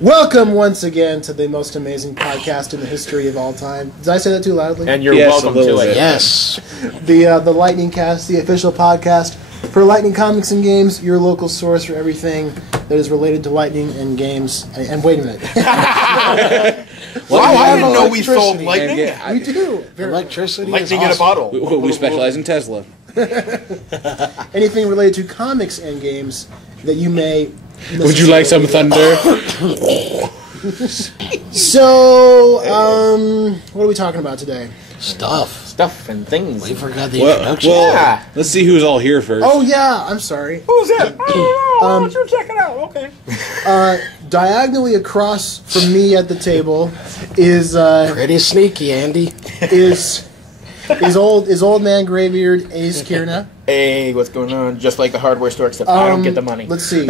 Welcome once again to the most amazing podcast in the history of all time. Did I say that too loudly? And you're welcome to it. Yes. The Lightning Cast, the official podcast for Lightning Comics and Games, your local source for everything that is related to Lightning and games. And wait a minute. Wow, I didn't know we sold Lightning. We do. Electricity Lightning is in a awesome. bottle. We specialize in Tesla. Anything related to comics and games that you may... Would you like some thunder? So, what are we talking about today? Stuff and things. We forgot the introduction. Yeah. Let's see who's all here first. Oh, yeah, I'm sorry. Who's that? I want you to check it out. Okay. Diagonally across from me at the table is Pretty sneaky, Andy. is old man Graybeard Ace Kierna. Hey, what's going on? Just like the hardware store, except I don't get the money. Let's see.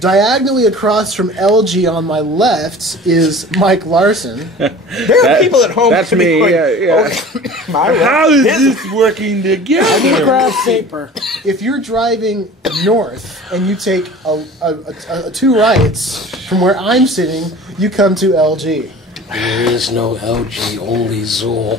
Diagonally across from LG on my left is Mike Larson. There are people at home. That's me. Going, yeah. How is this working together? Grab paper. If you're driving north and you take a two rights from where I'm sitting, you come to LG. There is no LG, only Zool.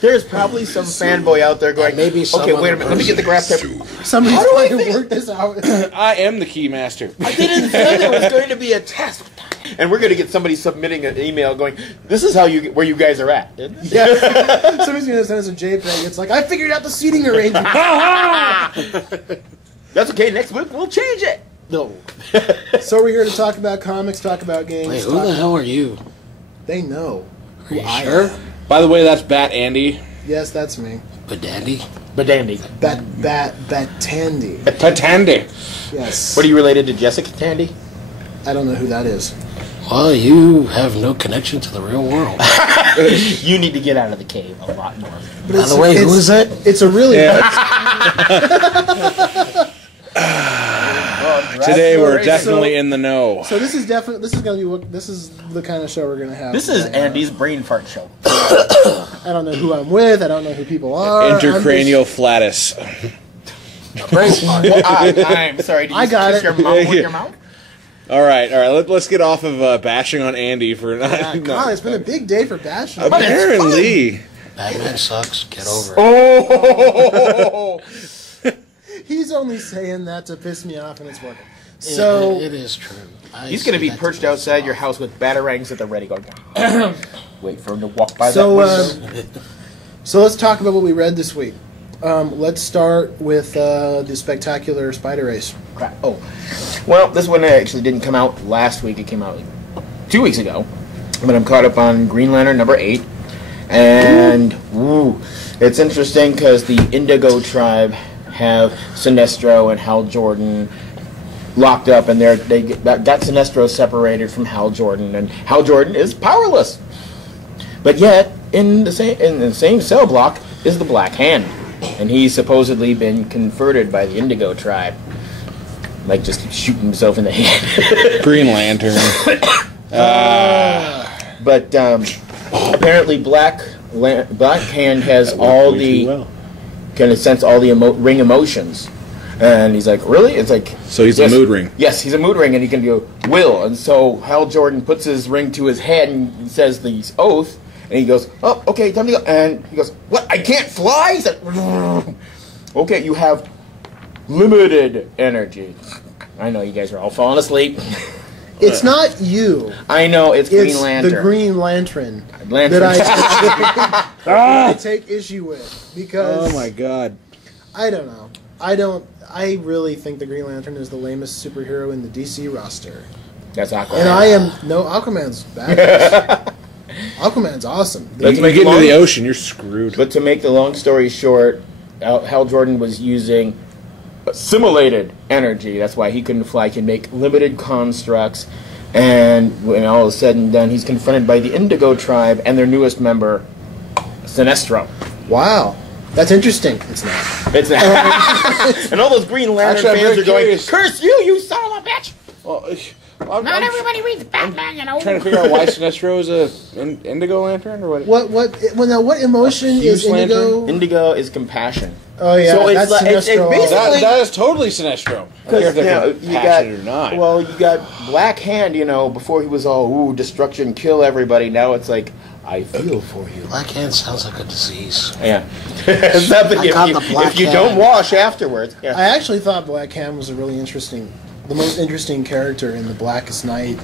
There's probably some fanboy out there going, maybe some okay, wait a minute, let me get the graph paper. Somebody's How do I trying to think- work this out. I am the keymaster. I didn't say there was going to be a test. And we're going to get somebody submitting an email going, this is where you guys are at. Yeah. Somebody's going to send us a JPEG. It's like, I figured out the seating arrangement. That's okay, next week we'll change it. No. So we're here to talk about comics, talk about games. Wait, who the hell are you? They know Are who you I sure? am. By the way, that's Bat Andy. Yes, that's me. Badandy? But Dandy. Tandy. Patandy. Yes. What are you related to Jessica Tandy? I don't know who that is. Well, you have no connection to the real world. You need to get out of the cave a lot more. But By the way, who is that? It's a really... Today we're definitely in the know. So this is going to be this is the kind of show we're going to have. This is today. Andy's brain fart show. I don't know who I'm with. I don't know who people are. Intercranial flatus. I'm sorry. Did you I got kiss it. your mouth with your mouth? All right. Let's get off of bashing on Andy for not. God, it's been a big day for bashing. Apparently. Batman sucks. Get over it. Oh! He's only saying that to piss me off, and it's working. So It is true. He's going to be perched outside your house with batarangs at the ready going. Wait for him to walk by So, that window. so let's talk about what we read this week. Let's start with the spectacular Spider Race. Crap. Oh. Well, this one actually didn't come out last week. It came out 2 weeks ago. But I'm caught up on Green Lantern number 8. And, it's interesting because the Indigo Tribe have Sinestro and Hal Jordan locked up, and they got Sinestro separated from Hal Jordan, and Hal Jordan is powerless. But yet, in the same cell block is the Black Hand, and he's supposedly been converted by the Indigo Tribe, like just shooting himself in the hand. Green Lantern. But apparently, Black Hand has all the can sense all the ring emotions. And he's like, really? It's like... So he's yes, a mood ring. Yes, he's a mood ring, and he can go, will. And so Hal Jordan puts his ring to his head and says the oath, and he goes, oh, okay, time to go. And he goes, what, I can't fly? He's like, okay, you have limited energy. I know you guys are all falling asleep. It's not you. I know, it's Green It's Lantern. the Green Lantern Lantern. that I take issue with, because Oh my God. I don't know. I really think the Green Lantern is the lamest superhero in the DC roster. That's Aquaman. And Aquaman's badass. Aquaman's awesome. Let's You make get it into the long. ocean, you're screwed. But to make the long story short, Hal Jordan was using assimilated energy. That's why he couldn't fly. He can make limited constructs. And when all is said and done, he's confronted by the Indigo Tribe and their newest member, Sinestro. Wow. That's interesting. It's not. It's and all those Green Lantern Actually, I'm fans very are going, curious. curse you, you son of a bitch! Well, Not everybody reads Batman, you know. trying to figure out why Sinestro is an Indigo Lantern, or what? What emotion is Fuse Indigo? Indigo is compassion. Oh yeah, So that's it's Sinestro. basically- That is totally Sinestro. I don't care if they're you got passionate or not. well, you got Black Hand. You know, before he was all destruction, kill everybody. Now it's like I feel for you. Black hand sounds like a disease. Yeah, it's nothing I got the black if you hand. don't wash afterwards. Yeah. I actually thought Black Hand was a really the most interesting character in the Blackest Night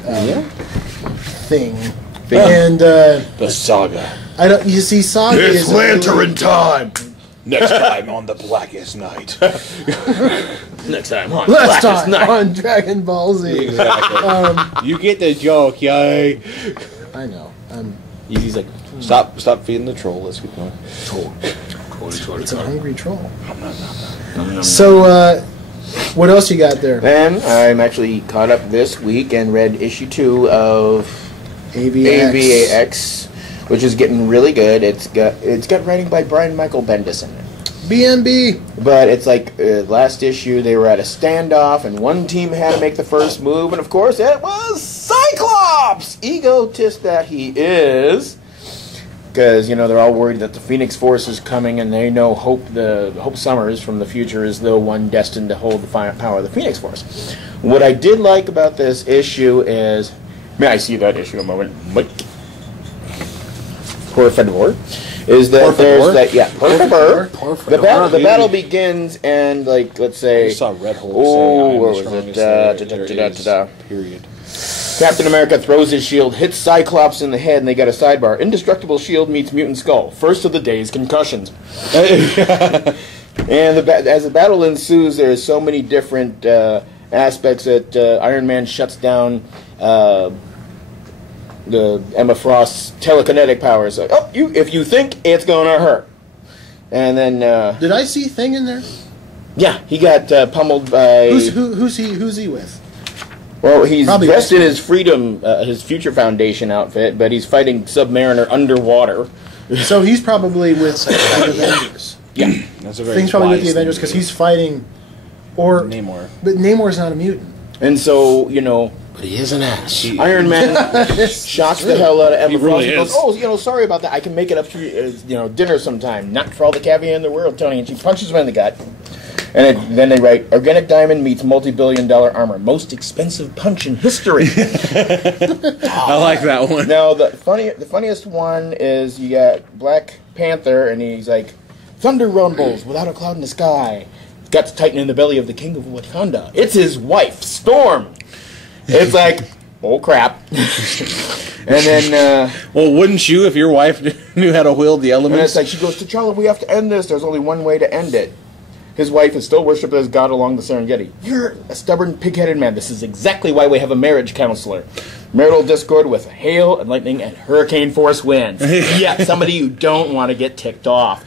thing. And The saga. you see, Saga is time. Next time on the Blackest Night. Next time on last Blackest time Night. on Dragon Ball Z. Exactly. You get the joke, yay. I know. He's like, stop feeding the troll. Let's keep going. It's a hungry troll. So, what else you got there? Then I'm actually caught up this week and read issue 2 of AVAX, which is getting really good. It's got writing by Brian Michael Bendis in it. BMB. But it's like last issue they were at a standoff and one team had to make the first move, and of course it was Cyclops, egotist that he is. Because they're all worried that the Phoenix Force is coming, and they know Hope Summers from the future is the one destined to hold the power of the Phoenix Force. What I did like about this issue is, may I see that issue a moment, Mike? Por favor. Is that there's that the battle begins and let's say I saw Red Hulk say, what was it? Period. Captain America throws his shield, hits Cyclops in the head, and they got a sidebar. Indestructible shield meets mutant skull. First of the day's concussions. And as the battle ensues, there's so many different aspects that Iron Man shuts down the Emma Frost's telekinetic powers. Like, if you think it's gonna hurt, and then Did I see Thing in there? yeah, he got pummeled by. Who's he with? Well, he's Probably dressed in his his Future Foundation outfit, but he's fighting Submariner underwater. So he's probably with the Avengers. Yeah, That's a very Thing's probably with the wise Avengers thing because to do. he's fighting, Namor. but Namor's not a mutant. and so But he is an ass. Iron Man shocks the hell out of Emma He really Frost. He goes, is. sorry about that. I can make it up to you, dinner sometime. Not for all the caviar in the world, Tony. And she punches him in the gut. And then they write, Organic Diamond meets multi-billion-dollar armor. Most expensive punch in history. I like that one. Now, the funniest one is you got Black Panther, and he's like, Thunder rumbles without a cloud in the sky. Guts tighten in the belly of the king of Wakanda. It's his wife, Storm. It's like, oh crap. And then, Well, wouldn't you if your wife knew how to wield the and elements? it's like, she goes, T'Challa, we have to end this. There's only one way to end it. His wife is still worshipped as God along the Serengeti. You're a stubborn, pig-headed man. This is exactly why we have a marriage counselor. Marital discord with hail and lightning and hurricane force winds. Yeah, somebody you don't want to get ticked off.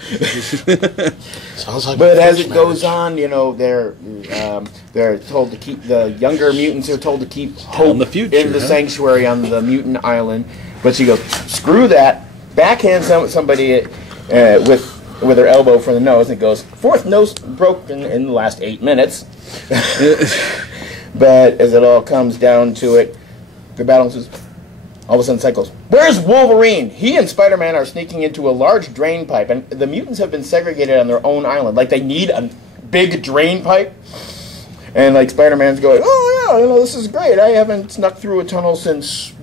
Sounds like But my as first it goes marriage. on, they're told to keep the younger mutants are told to keep hope in the future, in the sanctuary on the mutant island. But she goes, screw that. Backhand somebody with her elbow for the nose, and goes, fourth nose broken in the last 8 minutes. But as it all comes down to it, the battle is all of a sudden cycles. Where's Wolverine? He and Spider-Man are sneaking into a large drain pipe, and the mutants have been segregated on their own island. Like, they need a big drain pipe. And, Spider-Man's going, oh, yeah, this is great. I haven't snuck through a tunnel since,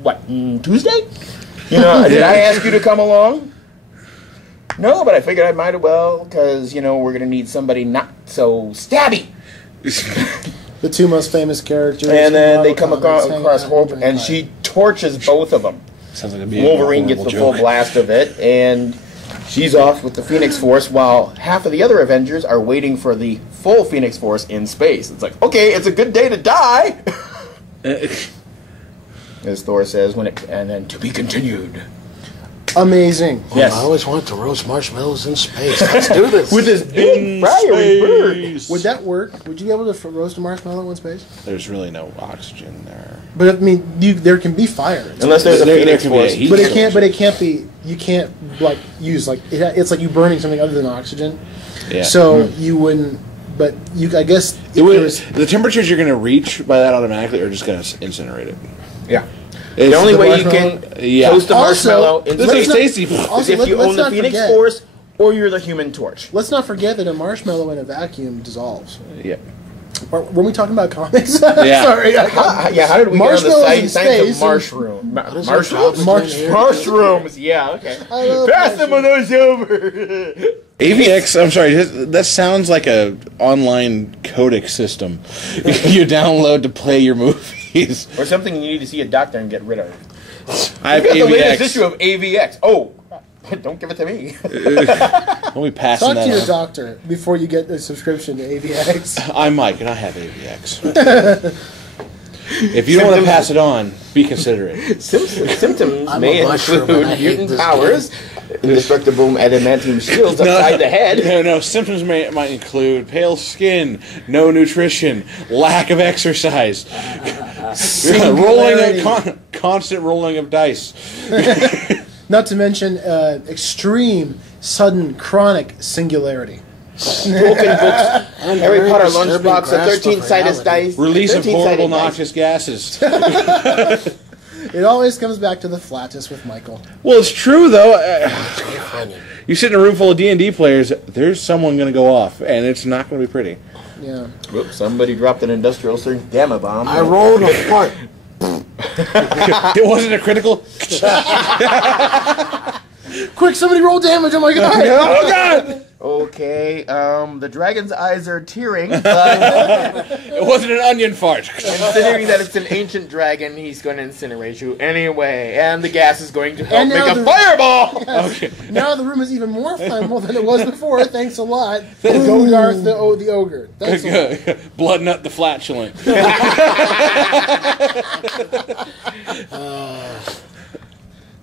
Tuesday? Did I ask you to come along? No, but I figured I might as well, because, we're going to need somebody not so stabby. The two most famous characters. And then they come Marvel Comics across hanging out Hope, in and the she torches both of them. Sounds like it'd be Wolverine gets the full blast of it, and she's off with the Phoenix Force, while half of the other Avengers are waiting for the full Phoenix Force in space. It's like, okay, it's a good day to die, as Thor says, and then to be continued. Amazing. Yes. I always wanted to roast marshmallows in space. Let's do this. With this big fiery bird. Would that work? Would you be able to roast a marshmallow in one space? There's really no oxygen there. But I mean, there can be fire. Unless there's a There Phoenix can be a Force. heat But it source. can't. But it can't be. You can't use it's like you burning something other than oxygen. Yeah. So you wouldn't But I guess the temperatures you're going to reach by that automatically are just going to incinerate it. Yeah. It's The only the way you can toast a marshmallow this is tasty. is if you own the Phoenix Force or you're the Human Torch. Let's not forget that a marshmallow in a vacuum dissolves. Yeah. Weren't we talking about comics? Yeah. Sorry. How did we Marshmallows get on in the science space of mushroom? Mushrooms? Mushrooms. Yeah, okay. I love Pass them on those over. AVX, I'm sorry, that sounds like a online codec system you download to play your movies. Or something you need to see a doctor and get rid of. I have We got the latest AVX. issue of AVX. Oh, don't give it to me. We'll be passing Talk that to your on. doctor before you get a subscription to AVX. I'm Mike, and I have AVX. If you don't want to pass it on, be considerate. Symptoms I'm may a mushroom and I include hate mutant this powers, indestructible adamantium shields upside the head. No. Symptoms might include pale skin, no nutrition, lack of exercise, constant rolling of dice. Not to mention extreme, sudden, chronic singularity. Broken books, And Harry very Potter disturbing lunchbox, a grasp of 13-sided reality. dice. Release of 13-sided horrible dice. noxious gases. It always comes back to the flatus with Michael. Well, it's true though. Funny. You sit in a room full of D&D players. There's someone going to go off, and it's not going to be pretty. Yeah. Whoops, somebody dropped an industrial strength gamma bomb. I rolled a fart. It wasn't a critical. Quick, somebody roll damage! Oh my god! Oh God! Okay, the dragon's eyes are tearing. It wasn't an onion fart. Considering that it's an ancient dragon, he's going to incinerate you anyway, and the gas is going to help And make now a the- fireball. Okay. Now the room is even more flammable than it was before. Thanks a lot, Gogarth the ogre. Thanks a lot. Blood nut the flatulent.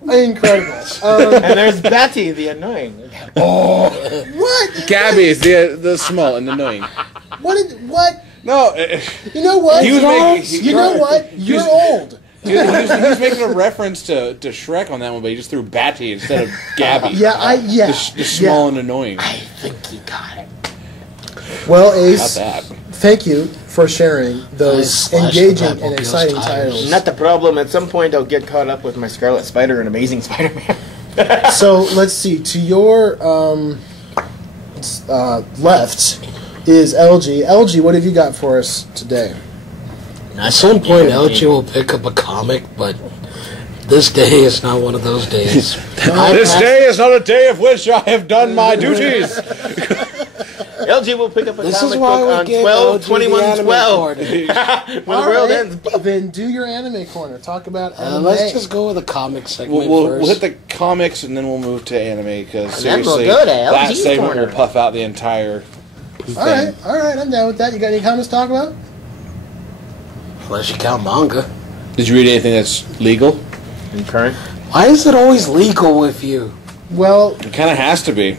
Incredible. And there's Batty, the annoying. What? Gabby is the small and annoying. What? No, You know what? He was making- you know what? You're old. he was making a reference to Shrek on that one, but he just threw Batty instead of Gabby. Yeah, The small and annoying. I think he got it. Well, Not Ace, that. thank you for sharing those Slashed the engaging and Batmobile's exciting tires. titles. Not the problem. At some point, I'll get caught up with my Scarlet Spider and Amazing Spider-Man. So let's see. To your left is LG. LG, what have you got for us today? At some point, LG will pick up a comic, but this day is not one of those days. This day is not a day of which I have done my duties. LG will pick up a This comic is why book we on gave 12, LG 21, the anime 12. corner. When the All world right, ends. then do your anime corner. Talk about anime. Let's just go with the comic segment We'll first. hit the comics and then we'll move to anime because then we'll seriously, go to that LG's segment corner. will puff out the entire thing. All right, I'm down with that. You got any comments to talk about? Unless you count manga. Did you read anything that's legal? And current. Why is it always legal with you? Well, It kind of has to be.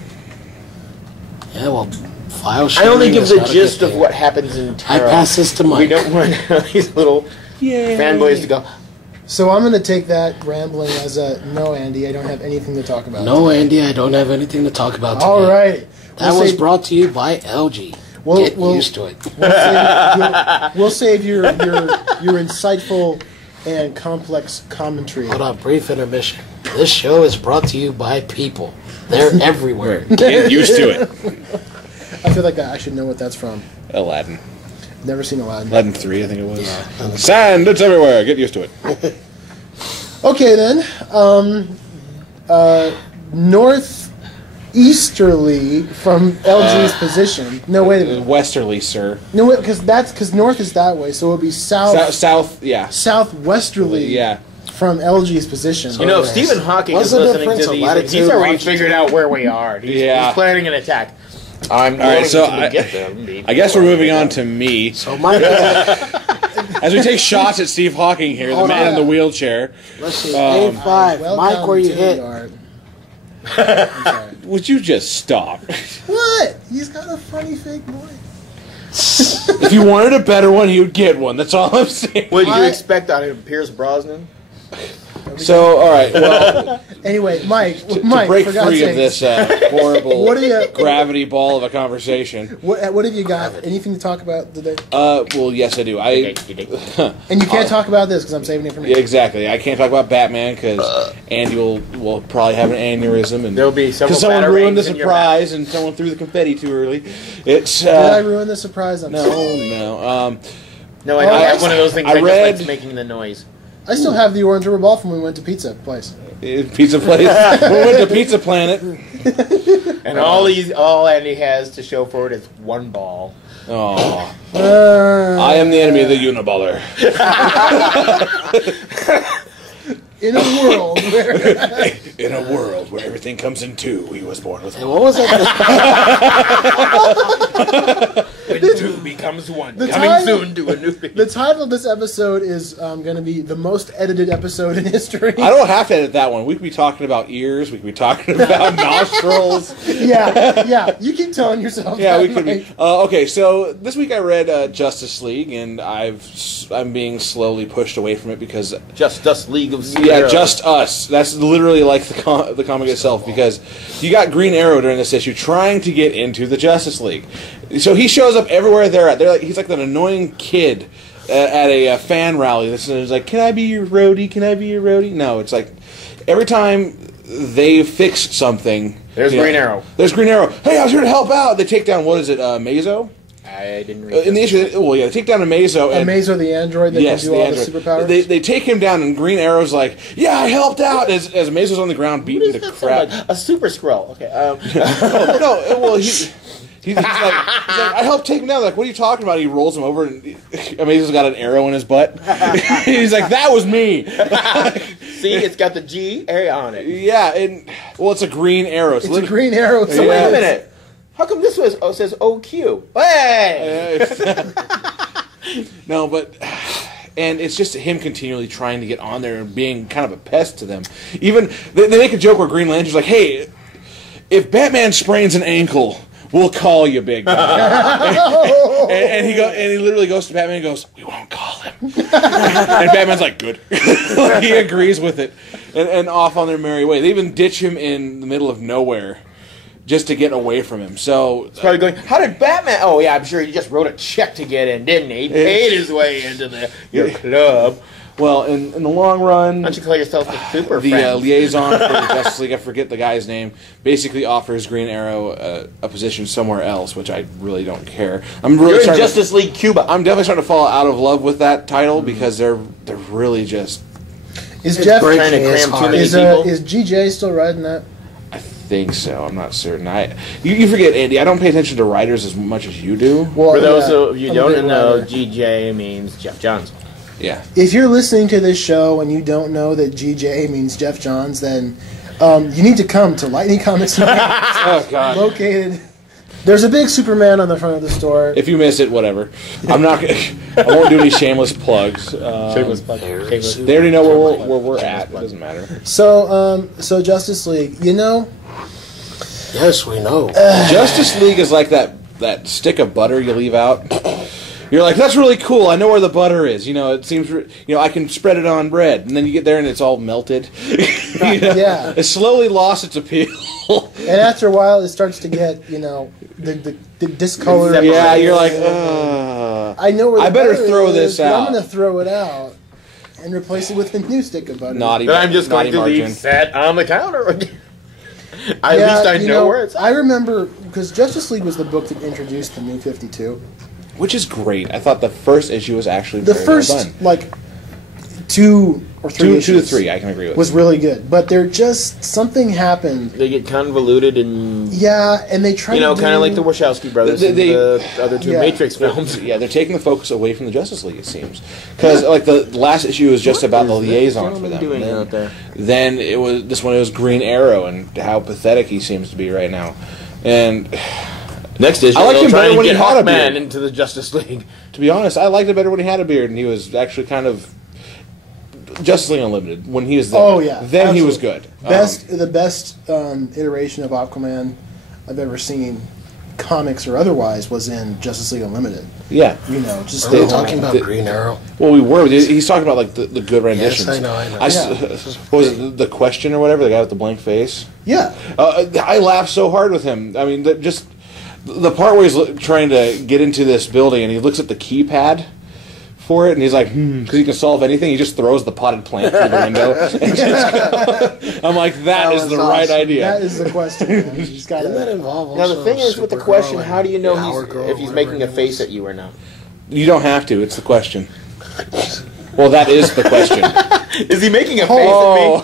Yeah, well, file I sharing only give is the not a gist good of thing. what happens in I Terra. pass this to We Mike. don't want these little fanboys to go, so I'm going to take that rambling as a no, Andy. I don't have anything to talk about. No, Andy, I don't have anything to talk about today. All right. That was brought to you by LG. Get used to it. We'll save your insightful and complex commentary. Hold on, brief intermission. This show is brought to you by people. They're everywhere. Get used to it. I feel like I should know what that's from. Aladdin. Never seen Aladdin. Aladdin 3, I think it was. Sand, it's everywhere. Get used to it. Okay then. Northeasterly from LG's position. No, wait a minute. Westerly, sir. No, because north is that way, so it would be South, yeah. southwesterly. Yeah. From LG's position. you know, if Okay. Stephen Hawking What's is the listening difference to of these, latitude, he's already longitude? figured out where we are. He's planning an attack. I'm All right, willing so to get them. I guess we're moving on to me. So, Mike, As we take shots at Steve Hawking here, the Hold man on. in the wheelchair. let's see. A5. Welcome Mike, where you to hit? the art. I'm sorry. Would you just stop? What? He's got a funny fake voice. If you wanted a better one, he would get one. That's all I'm saying. What did you I- expect out of Pierce Brosnan? So, all right. Well, Anyway, Mike, to break for God's free of sakes, this horrible What do you- gravity ball of a conversation. what have you got? Anything to talk about today? Well, yes, I do. And you can't talk about this because I'm saving it for me. Yeah, exactly. I can't talk about Batman because Andy will probably have an aneurysm, and There'll be several because someone ruined the batarangs in your surprise and someone threw the confetti too early. It's Did I ruin the surprise? I'm sorry. no. No, I don't have one of those things I that read- just likes making the noise. I still have the orange rubber ball from when we went to pizza place. Pizza place. We went to Pizza Planet. And all Andy has to show for it is one ball. Oh, I am the enemy of the Uniballer. In a world where In a world where everything comes in two, he was born with Hey, what was that? When two becomes one. The Coming time- soon to a new the title of this episode is going to be the most edited episode in history. I don't have to edit that one. We could be talking about ears. We could be talking about nostrils. Yeah, you keep telling yourself. Yeah, that, we could be. Mike. Okay, so this week I read Justice League, and I'm being slowly pushed away from it because Justice League of yeah, Just Us. That's literally like the comic itself because you got Green Arrow during this issue trying to get into the Justice League. So he shows up everywhere they're at. He's like that annoying kid at a fan rally. This is like, can I be your roadie? Can I be your roadie? No, it's like every time they fix something. There's Green Arrow. There's Green Arrow. Hey, I was here to help out. They take down, what is it, Mazo? I didn't read In the issue, they take down a Mazo. And Amazo the android that yes, can do the all android. the superpowers. They take him down, and Green Arrow's like, "Yeah, I helped out." As Mazo's on the ground beating the crap. A super scroll. Okay. No, well, he's like, I helped take him down. Like, what are you talking about? He rolls him over, and Amazo's got an arrow in his butt. He's like, that was me. See, it's got the G area on it. Yeah, and well, it's a green arrow. it's a green arrow. So wait a minute. How come this says OQ? Hey! No, but and it's just him continually trying to get on there and being kind of a pest to them. Even they make a joke where Green Lantern's like, "Hey, if Batman sprains an ankle, we'll call you, big guy." and he literally goes to Batman and goes, "We won't call him." And Batman's like, "Good." He agrees with it, and off on their merry way. They even ditch him in the middle of nowhere just to get away from him. So It's probably going, how did Batman... Oh, yeah, I'm sure he just wrote a check to get in, didn't he? He paid his way into your club. well, in the long run, Why don't you call yourself the super the friend? liaison for the Justice League, I forget the guy's name, basically offers Green Arrow a position somewhere else, which I really don't care. You're in Justice League Cuba. I'm definitely starting to fall out of love with that title because they're really just... Is Jeff breaking trying to his cram too heart. many is people. is GJ still riding that? I think so. I'm not certain. You forget, Andy, I don't pay attention to writers as much as you do. Well, For those yeah, of you I'm who a big don't know, rider. GJ means Jeff Johns. Yeah. If you're listening to this show and you don't know that GJ means Jeff Johns, then you need to come to Lightning Comics Oh, God. located. There's a big Superman on the front of the store. If you miss it, whatever. I'm not. I won't do any shameless plugs. Shameless plug. Shameless. They already know where we're at. It doesn't matter. So Justice League, Yes, we know. Justice League is like that stick of butter you leave out. You're like, that's really cool. I know where the butter is. It seems, I can spread it on bread. And then you get there and it's all melted. Yeah. It slowly lost its appeal. and after a while, it starts to get the discolored. Yeah, you're like, I know where the I better butter throw is, this but out. I'm going to throw it out and replace it with a new stick of butter. Naughty. Then I'm just going naughty to leave margin. set on the counter again. At Yeah, least I know where it's at. I remember because Justice League was the book that introduced the New 52. Which is great. I thought the first issue was actually The very first well done. 2 or 3 Two to issues 3, I can agree with. was really good, but there just something happened. They get convoluted and, Yeah, and they tried to kind of like the Wachowski brothers in the other two Yeah. Matrix films. Yeah, they're taking the focus away from the Justice League, it seems. Because like the last issue was just about the liaison for them. Doing And out there? then it was Green Arrow and how pathetic he seems to be right now. And Next issue, I liked they'll him try better and when he get had a Hawkman beard. into the Justice League. to be honest, I liked it better when he had a beard and he was actually kind of Justice League Unlimited when he was there. Oh yeah, then he was absolutely. good. The best iteration of Aquaman I've ever seen. comics or otherwise, was in Justice League Unlimited. Yeah. You know, just Are we talking about Green Arrow? Well, we were. He's talking about like the good renditions. Yes, I know. What was it, the Question or whatever? The guy with the blank face. Yeah. I laughed so hard with him. I mean, just the part where he's trying to get into this building and he looks at the keypad for it and he's like, because he can solve anything. He just throws the potted plant through the window. I'm like, that is the right idea. That is the question. Man. He's got Didn't that involve Now also the thing is with the Supergirl question, and how do you know Power Girl, if he's whatever making a it face was? at you or not? You don't have to. It's the question. Well, that is the question. Is he making a face at me?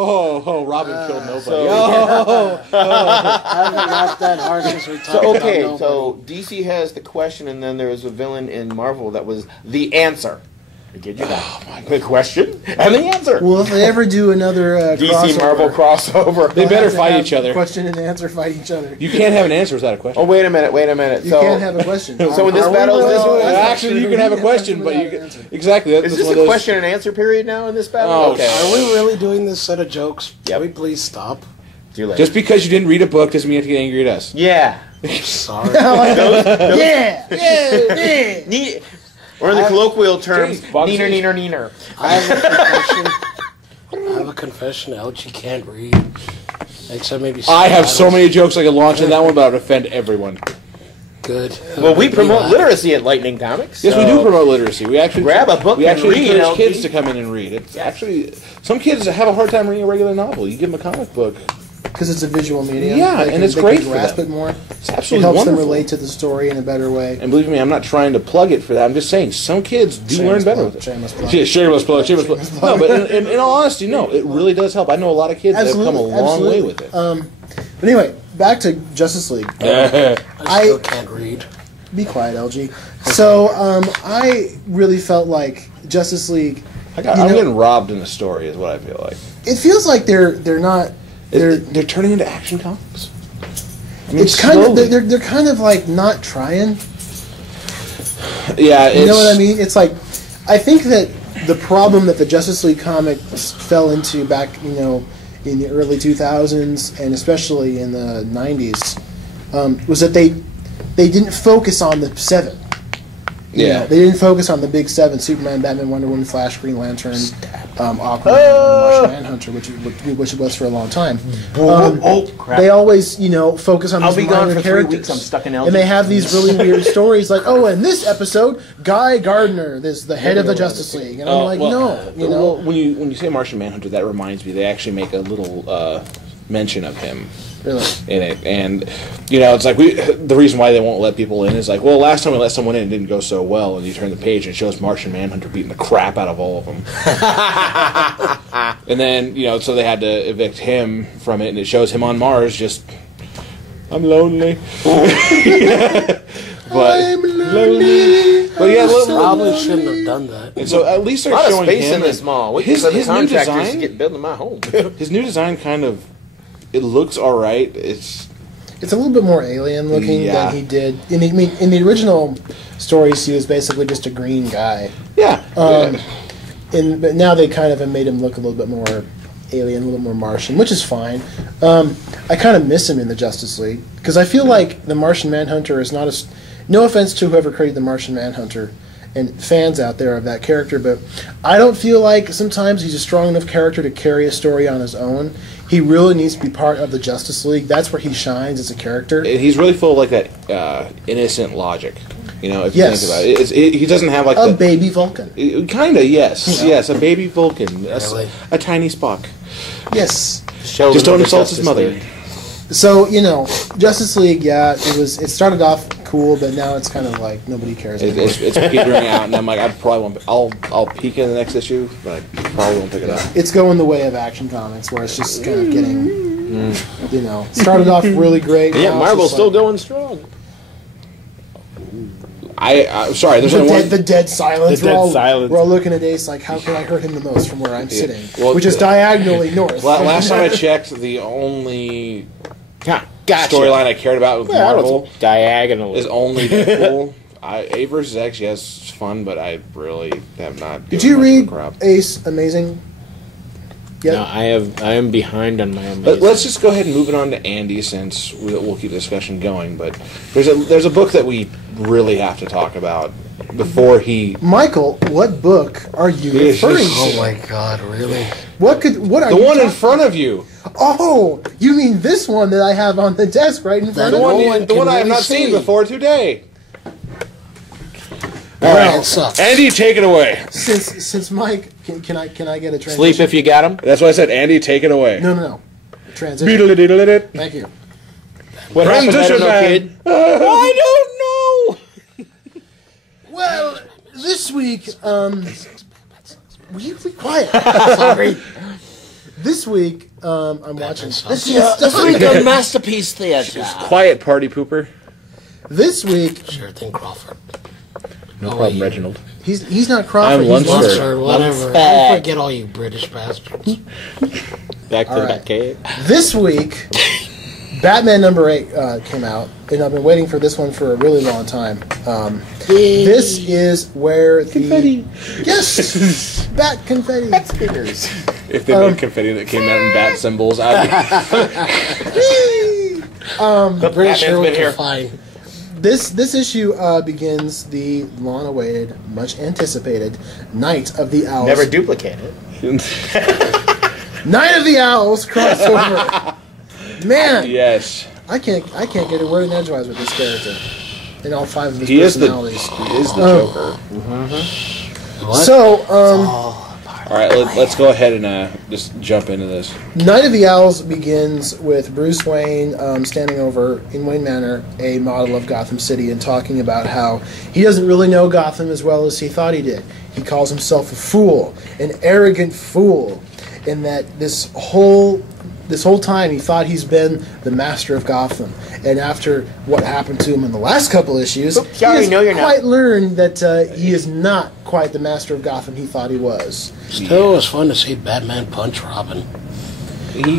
Oh, Robin killed nobody. I haven't laughed that hard since we talked So about okay, nobody. so DC has the question, and then there was a villain in Marvel that was the answer. I give you that. The question and the answer. Well, if they ever do another DC crossover, Marvel crossover. They they'll better have to fight have each other. Question and answer fight each other. You can't have an answer without a question. Oh wait a minute. You So can't have a question. So in this Are we battle, really this doing one- Actually, you can have a question, but you without an can, answer? exactly. That's is this one a of those, question and answer period now in this battle? Oh, okay. Are we really doing this set of jokes? Yep. Can we please stop? Too late. Just because you didn't read a book doesn't mean you have to get angry at us. yeah. Sorry. Yeah. Ne- or in the colloquial terms, Jeez, Bugsy. neener. I have a confession. LG can't read. Except maybe I have so subtitles. many jokes I could launch in that one, but I would offend everyone. Good. Well, we Maybe promote not. literacy at Lightning Comics. Yes, we so- do promote literacy. We actually Grab a book We and actually read, encourage LG. kids to come in and read. It's actually some kids have a hard time reading a regular novel. You give them a comic book. Because it's a visual medium. Yeah, They and it's they great can for grasp them. it more. It's It absolutely helps wonderful. them relate to the story in a better way. And believe me, I'm not trying to plug it for that. I'm just saying some kids do Shameless learn better plug, with it. shameless plug. Yeah, shameless plug. No, but in all honesty, no, it really does help. I know a lot of kids that have come a long way with it. But anyway, back to Justice League. I I- still can't read. Be quiet, LG. So I really felt like Justice League. I'm you know, getting robbed in the story, is what I feel like. It feels like they're not. They're turning into action comics. I mean, It's kind of slowly. they're kind of like not trying. Yeah, You know what I mean? It's like I think that the problem that the Justice League comics fell into back, in the early 2000s and especially in the 90s, was that they didn't focus on the seven. You know, they didn't focus on the big seven: Superman, Batman, Wonder Woman, Flash, Green Lantern, Aquaman, and Martian Manhunter, which it was for a long time. Crap. They always, focus on I'll these be gone minor for 3 characters. weeks. I'm stuck in LG. And they have these really weird stories, like, oh, in this episode, Guy Gardner, is the head of the Justice League, and I'm like, no, Well, when you say Martian Manhunter, that reminds me. They actually make a little mention of him really. in it, and it's like the reason why they won't let people in is like, well, last time we let someone in, it didn't go so well, and you turn the page and it shows Martian Manhunter beating the crap out of all of them, and then so they had to evict him from it, and it shows him on Mars just, I'm lonely, but I'm lonely. but yeah, Probably shouldn't have done that. and so at least A they're lot of showing space him in this and mall. Wait his for the new contractors design. to get building my home. His new design kind of, it looks all right. It's It's a little bit more alien looking Yeah. than he did. In the original stories, he was basically just a green guy. yeah. But now they kind of have made him look a little bit more alien, a little more Martian, which is fine. I kind of miss him in the Justice League because I feel like the Martian Manhunter is not as. No offense to whoever created the Martian Manhunter and fans out there of that character, but I don't feel like sometimes he's a strong enough character to carry a story on his own. He really needs to be part of the Justice League. That's where he shines as a character. He's really full of like that innocent logic. If Yes. you think about it, he doesn't have like A the baby Vulcan. kind of yes, a baby Vulcan, Really? a tiny Spock. Yes. Show Just them don't the insult his Justice mother. League. So, Justice League, yeah, it started off cool, but now it's kind of like nobody cares anymore. It's petering out, and I'm like, I probably won't. I'll peek in the next issue, but I probably won't pick it up. It's going the way of Action Comics, where it's just kind of getting, started off really great. Yeah, now it's Marvel's just still like going strong. I'm sorry. There's the only dead, one. the dead silence. The dead silence. We're all looking at Ace like, how can I hurt him the most from where I'm sitting? Well, Which is diagonally north. Last time I checked, the only Gotcha. storyline I cared about with Marvel Diagonally. is only Deadpool. A versus X, yes, it's fun, but I really have not. Did given you much of a read crap. Ace Amazing? Yep. No, I am behind on my own. Let's just go ahead and move it on to Andy, since we'll keep the discussion going. But there's a book that we really have to talk about before he. Michael, what book are you referring to? Oh my God, really? What are the you one in front of you? Oh, you mean this one that I have on the desk right in front The of me? one I have not seen before today. All right, it sucks. Andy, take it away. Since Mike, can I get a transition? Sleep if you got him. That's why I said, Andy, take it away. No. Transition. Beedle-a-diddle-a-dit. Thank you. What happened? I don't know, kid. I don't know. Well, this week, will you be quiet? Sorry. This week, I'm watching. This week on Masterpiece Theater. Quiet, party pooper. This week, Sure thing, Crawford. No problem, Reginald. he's not Crawford. I'm he's Lunsford. Lunsford, whatever. I forget all you British bastards. Back to All the right. Batcave. This week, Batman #8 came out, and I've been waiting for this one for a really long time. This is where Confetti. Yes, bat confetti. If they made confetti that came out in bat symbols, I'd I'm pretty sure we been here. can find. This issue begins the long-awaited, much-anticipated Night of the Owls. Never duplicate it. Night of the Owls crossover. Man, yes. I can't get a word in edgewise with this character. In all 5 of his He is the personalities. Joker. What? So, All right, let's go ahead and just jump into this. Night of the Owls begins with Bruce Wayne standing over in Wayne Manor, a model of Gotham City, and talking about how he doesn't really know Gotham as well as he thought he did. He calls himself a fool, an arrogant fool, and that this whole time he thought he's been the master of Gotham. And after what happened to him in the last couple issues, Oops, he sorry, has no, you're not. quite learned that he is not quite the master of Gotham he thought he was. Still, it was fun to see Batman punch Robin.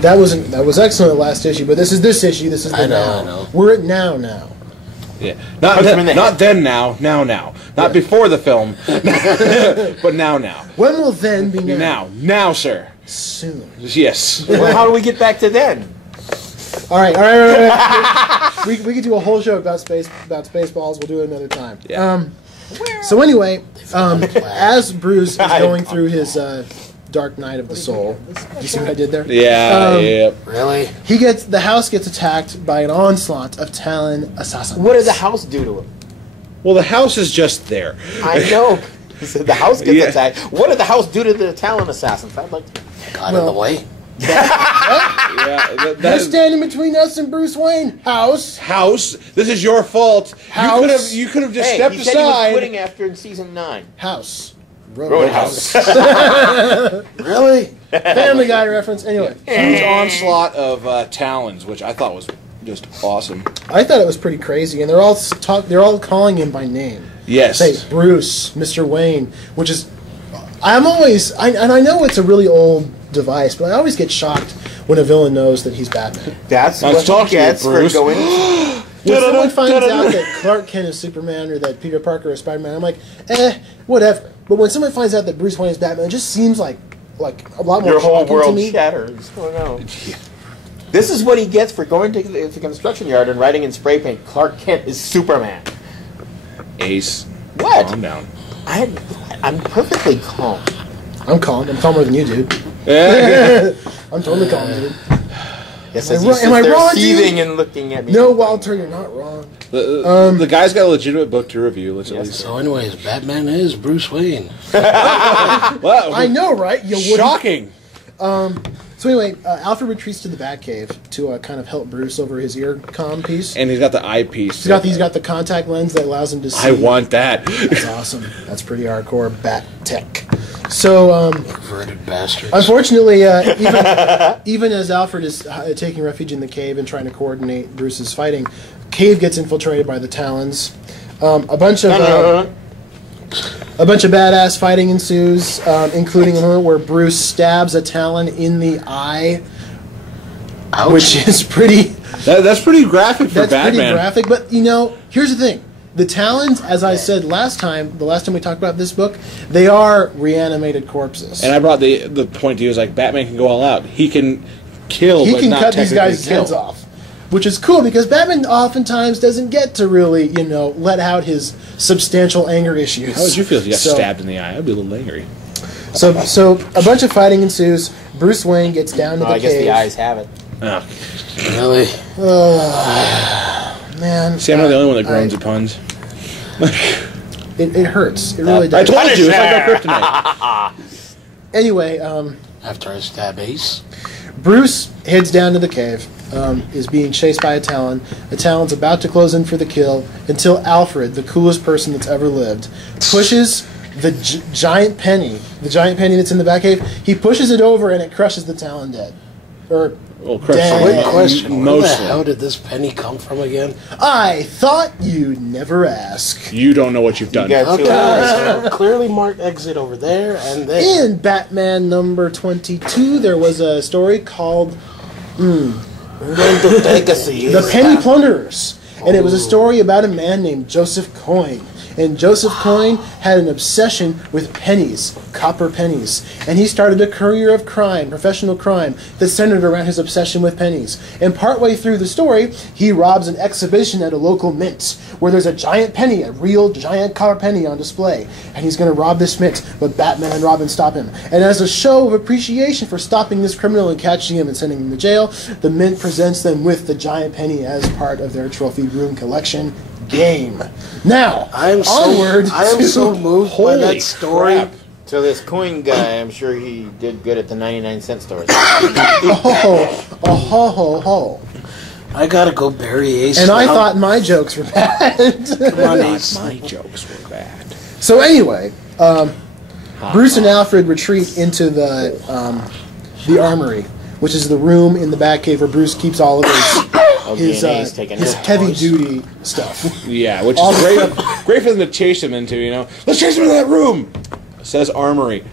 That was excellent last issue, but this is this issue. This is the I know, now. I know. We're at now. Yeah, not Punch him in the not then. Now. Not before the film, but now. When will then be now? Now, sir. Soon. Yes. Well, how do we get back to then? All right. we could do a whole show about Spaceballs. We'll do it another time. Yeah. So anyway, as Bruce is going through his Dark Night of the Soul, you see what I did there? Yeah. Yeah. Really? The house gets attacked by an onslaught of Talon assassins. What did the house do to him? Well, the house is just there. I know. He said the house gets Yeah. attacked. What did the house do to the Talon assassons? I'd like to. Got in the way? Yeah. You're standing between us and Bruce Wayne. House. This is your fault. House. You could have just Hey, stepped he said he was aside. quitting after in season 9. House. Roadhouse. Really? Family Guy reference. Anyway, Huge onslaught of talons, which I thought was just awesome. I thought it was pretty crazy, and they're all calling him by name. Yes. Say Bruce, Mr. Wayne, which is I know it's a really old device, but I always get shocked when a villain knows that he's Batman. That's Let's what talk he to you, gets for Bruce. going. When someone finds out that Clark Kent is Superman or that Peter Parker is Spider-Man, I'm like, whatever. But when someone finds out that Bruce Wayne is Batman, it just seems like a lot more Your whole shocking to world me. shatters. Oh no. This is what he gets for going to the construction yard and writing in spray paint, Clark Kent is Superman. Ace. What? Calm down. I'm perfectly calm. I'm calm. I'm calmer than you, dude. I'm totally calm, dude. Yes, Am as I he sits am I there wrong, seething dude? and looking at me. No, Walter, you're not wrong. The guy's got a legitimate book to review. Let's at least. So, anyways, Batman is Bruce Wayne. Well, I know, right? You wouldn't. shocking. So anyway, Alfred retreats to the Batcave to kind of help Bruce over his ear comm piece. And he's got the eyepiece. He's got the contact lens that allows him to see. I want that. That's awesome. That's pretty hardcore bat tech. So, Perverted bastards. unfortunately, even as Alfred is taking refuge in the cave and trying to coordinate Bruce's fighting, cave gets infiltrated by the Talons. A bunch of badass fighting ensues, including a moment where Bruce stabs a Talon in the eye, which is pretty. That's pretty graphic for That's Batman. pretty graphic. But here's the thing: the Talons, as I said the last time we talked about this book, they are reanimated corpses. And I brought the point to you is like Batman can go all out. He can kill, He but can not cut these guys' technically heads kill. off, which is cool because Batman oftentimes doesn't get to really, let out his substantial anger issues. How would you feel if you got So- stabbed in the eye? I'd be a little angry. So a bunch of fighting ensues. Bruce Wayne gets down to the I guess cave. the eyes have it. Oh. Really? Man, See, I'm not the only one that groans at puns. it hurts. It really I does. told you, it's like no kryptonite. Anyway, After I stab Ace? Bruce heads down to the cave, is being chased by a Talon. The Talon's about to close in for the kill until Alfred, the coolest person that's ever lived, pushes the giant penny that's in the Batcave. He pushes it over and it crushes the Talon dead. Or Well, Dang. Quick question. Where the Mostly. hell did this penny come from again? I thought you'd never ask. You don't know what you've done. got two Okay, eyes. so clearly marked exit over there and there. In Batman number 22, there was a story called The Penny Plunderers. And it was a story about a man named Joseph Coyne. And Joseph Coyne had an obsession with pennies, copper pennies. And he started a career of crime, professional crime, that centered around his obsession with pennies. And partway through the story, he robs an exhibition at a local mint, where there's a giant penny, a real giant copper penny on display. And he's going to rob this mint, but Batman and Robin stop him. And as a show of appreciation for stopping this criminal and catching him and sending him to jail, the mint presents them with the giant penny as part of their trophy room collection game. Now, I am onward to so moved by Holy that story. crap. So this coin guy, I'm sure he did good at the 99-cent stores. ho. I gotta go bury Ace. And I now. thought my jokes were bad. Come on, Ace. My jokes were bad. So anyway, Bruce and Alfred retreat into the armory, which is the room in the Batcave where Bruce keeps all of his DNA's taking his it. heavy duty stuff. Yeah, which All is the great. Great for them to chase him into. Let's chase him into that room. Says armory.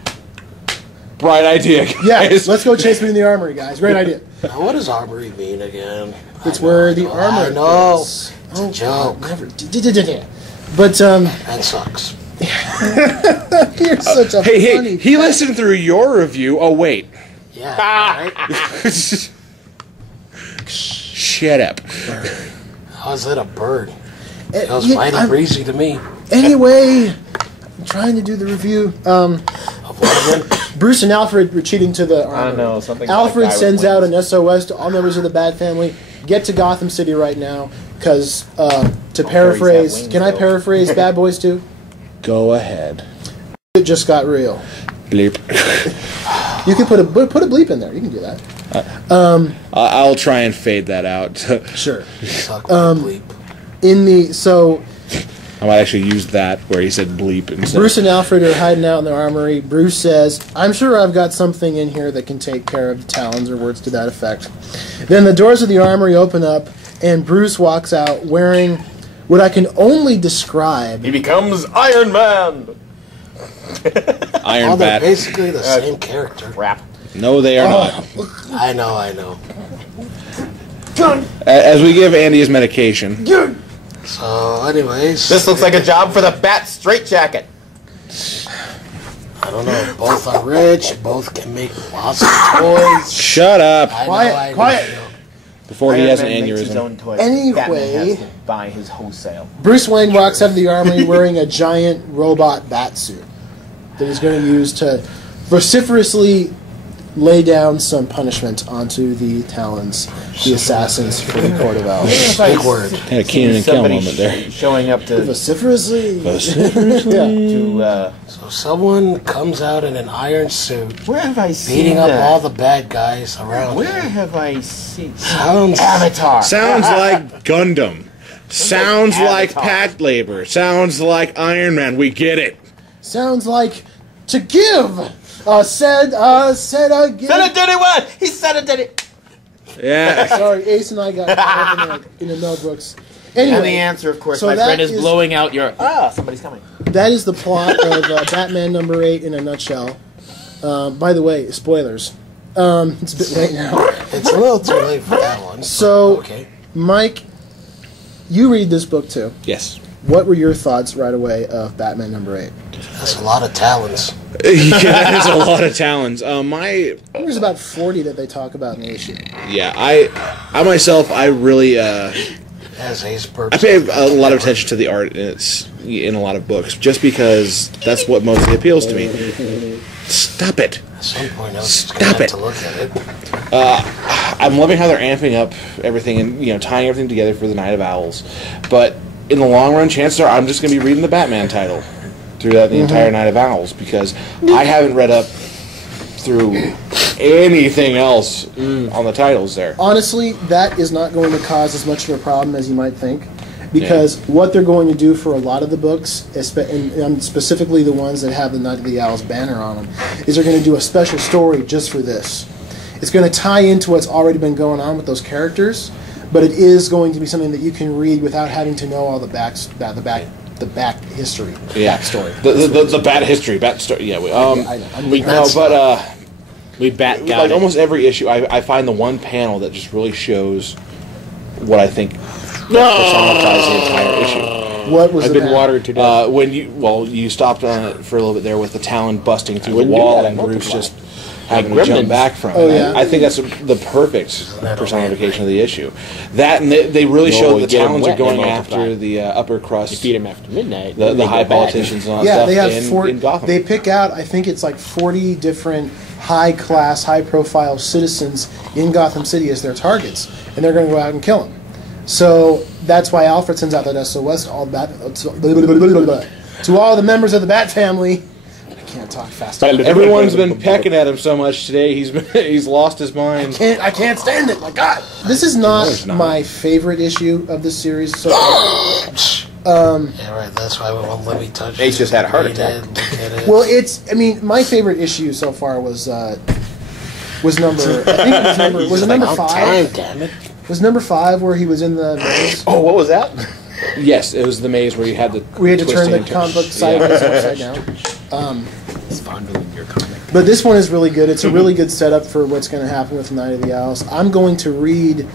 Bright idea, Yeah, guys. let's go chase me in the armory, guys. Great idea. Now, what does armory mean again? It's where the I armor know. is. It's a joke. Never. But That sucks. you're such a Hey, funny. he listened through your review. Oh wait, Yeah, right? shut up. How's that a bird? Eh, Feels yeah, mighty I'm- breezy to me. Anyway, I'm trying to do the review. Of what again? Bruce and Alfred retreating to the armory. I don't know, something Alfred like that sends with out wings. an SOS to all members of the Bat family. Get to Gotham City right now, because to paraphrase, wings, can I though. paraphrase Bad Boys 2? Go ahead. It just got real. Bleep. You can put a bleep in there. You can do that. I'll try and fade that out. Sure. Suck my bleep. I might actually use that where he said bleep instead. Bruce and Alfred are hiding out in the armory. Bruce says, I'm sure I've got something in here that can take care of the Talons, or words to that effect. Then the doors of the armory open up, and Bruce walks out wearing what I can only describe. He becomes Iron Man! Iron Oh, they're Bat. basically the same character. Rap. No, they are not. I know. As we give Andy his medication. So, anyways, This looks like a job for the Bat straitjacket. I don't know. Both are rich. Both can make lots of toys. Shut up. Quiet. Before he Iron has an Man makes his aneurysm. own toys. Anyway. Batman has to buy his wholesale. Bruce Wayne walks out of the armory wearing a giant robot bat suit that he's going to use to vociferously lay down some punishment onto the Talons, the assassins for the Court of Owls. Big word. Had a Keenan and Kel Somebody moment there. showing up to Vociferously? Yeah. So someone comes out in an iron suit, where have I seen beating up that? all the bad guys around Where him. have I seen Sounds Avatar? Sounds like Gundam. Sounds like Avatar. Pact Labor. Sounds like Iron Man. We get it. Sounds like to give. Said again. Said it, did it, what? He said it, did it. Yeah. Sorry, Ace and I got caught up in the notebooks. And the Anyway, answer, of course, so my that friend is is- blowing out your... somebody's coming. that is the plot of Batman number 8 in a nutshell. By the way, spoilers. It's a bit late now. it's a little too late for that one. So, Okay. Mike, you read this book too. Yes. what were your thoughts right away of Batman number 8? That's a lot of talons. Yeah, there's a lot of talons. There's about 40 that they talk about in the issue. Yeah, I myself, I really, As Ace Burps. I pay a lot of attention to the art in a lot of books, just because that's what mostly appeals to me. Stop it. At some point, I was Stop going it. to look at it. I'm loving how they're amping up everything and tying everything together for the Night of Owls. But in the long run, chances are I'm just going to be reading the Batman title throughout the entire Night of Owls, because I haven't read up through anything else on the titles there. Honestly, that is not going to cause as much of a problem as you might think, because what they're going to do for a lot of the books, and specifically the ones that have the Night of the Owls banner on them, is they're going to do a special story just for this. It's going to tie into what's already been going on with those characters, but it is going to be something that you can read without having to know all the back history, backstory. The bat history, bat story. Yeah, We bat got like it. almost every issue, I find the one panel that just really shows what I think personifies the entire issue. What was I've the been panel? watered to death. When you stopped on it for a little bit there with the Talon busting through the wouldn't do wall that, I and Bruce multiply. just having to Gremlins. jump back from Oh, it. yeah? I think that's the perfect personification of the issue. That, and they really No, showed you the get 'em Talons wet, are going they multiply. after the upper crust, You feed them after midnight. the they high go bad. politicians and all that Yeah, stuff they have in Gotham. They pick out, I think it's like 40 different high-class, high-profile citizens in Gotham City as their targets, and they're going to go out and kill them. So that's why Alfred sends out that SOS to all to all the members of the Bat family. I can't talk fast. Everyone's been pecking at him so much today. He's lost his mind. I can't stand it. My God, this is not my favorite issue of this series. So Yeah, right. That's why we won't let me touch Ace it. just had a heart Read attack. it, look at it. well, my favorite issue so far was number. I think it was number. Was it number About 5? time, damn it. Was number 5 where he was in the maze? Oh, what was that? Yes, it was the maze where you had the We had to turn the twisting and comic book sideways and upside down. It's fondling your comic. But this one is really good. It's a really good setup for what's going to happen with the Night of the Owls. I'm going to read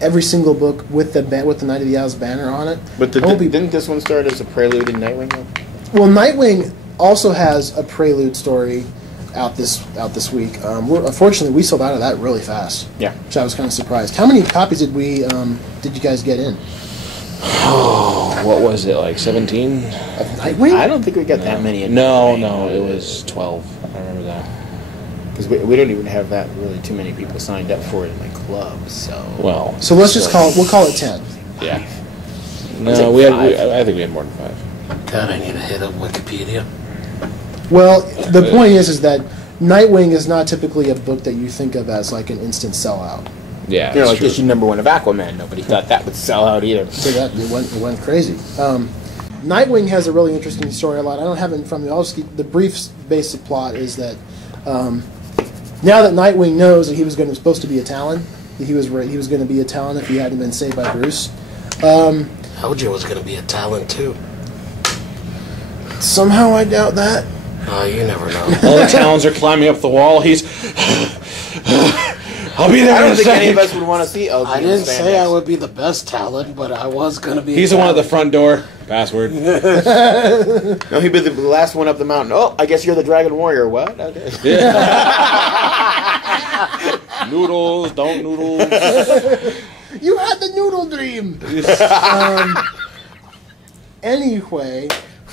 every single book with the Night of the Owls banner on it. But I won't be- didn't this one start as a prelude in Nightwing, though? Well, Nightwing also has a prelude story out this week. Unfortunately, we sold out of that really fast. Yeah. Which I was kind of surprised. How many copies did you guys get in? what was it, like 17? Of Nightwing? I don't think we got that many. No, it was 12. I remember that. Because we don't even have that really too many people signed up for it in my club, so... Well, So let's just we'll call it 10. yeah. Was No, it I 5? think we had more than 5. God, I need to hit up Wikipedia. Well, the point is that Nightwing is not typically a book that you think of as like an instant sellout. Yeah, You know, that's like true. issue number 1 of Aquaman. Nobody thought that would sell out either. So that it went crazy. Nightwing has a really interesting storyline. I don't have it in front of me. I'll just the brief basic plot is that now that Nightwing knows that he was supposed to be a Talon, that he was going to be a Talon if he hadn't been saved by Bruce. Hojo was going to be a talent, too. Somehow I doubt that. Oh, you never know. All the Talons are climbing up the wall. He's... I'll be there I in don't a think any of second. us would want to see LG I didn't say I would be the best talent, but I was going to be He's a the one at the talent. front door. Password. No, he'd be the last one up the mountain. Oh, I guess you're the Dragon Warrior. What? Okay. Noodles, don't noodles. You had the noodle dream. Anyway,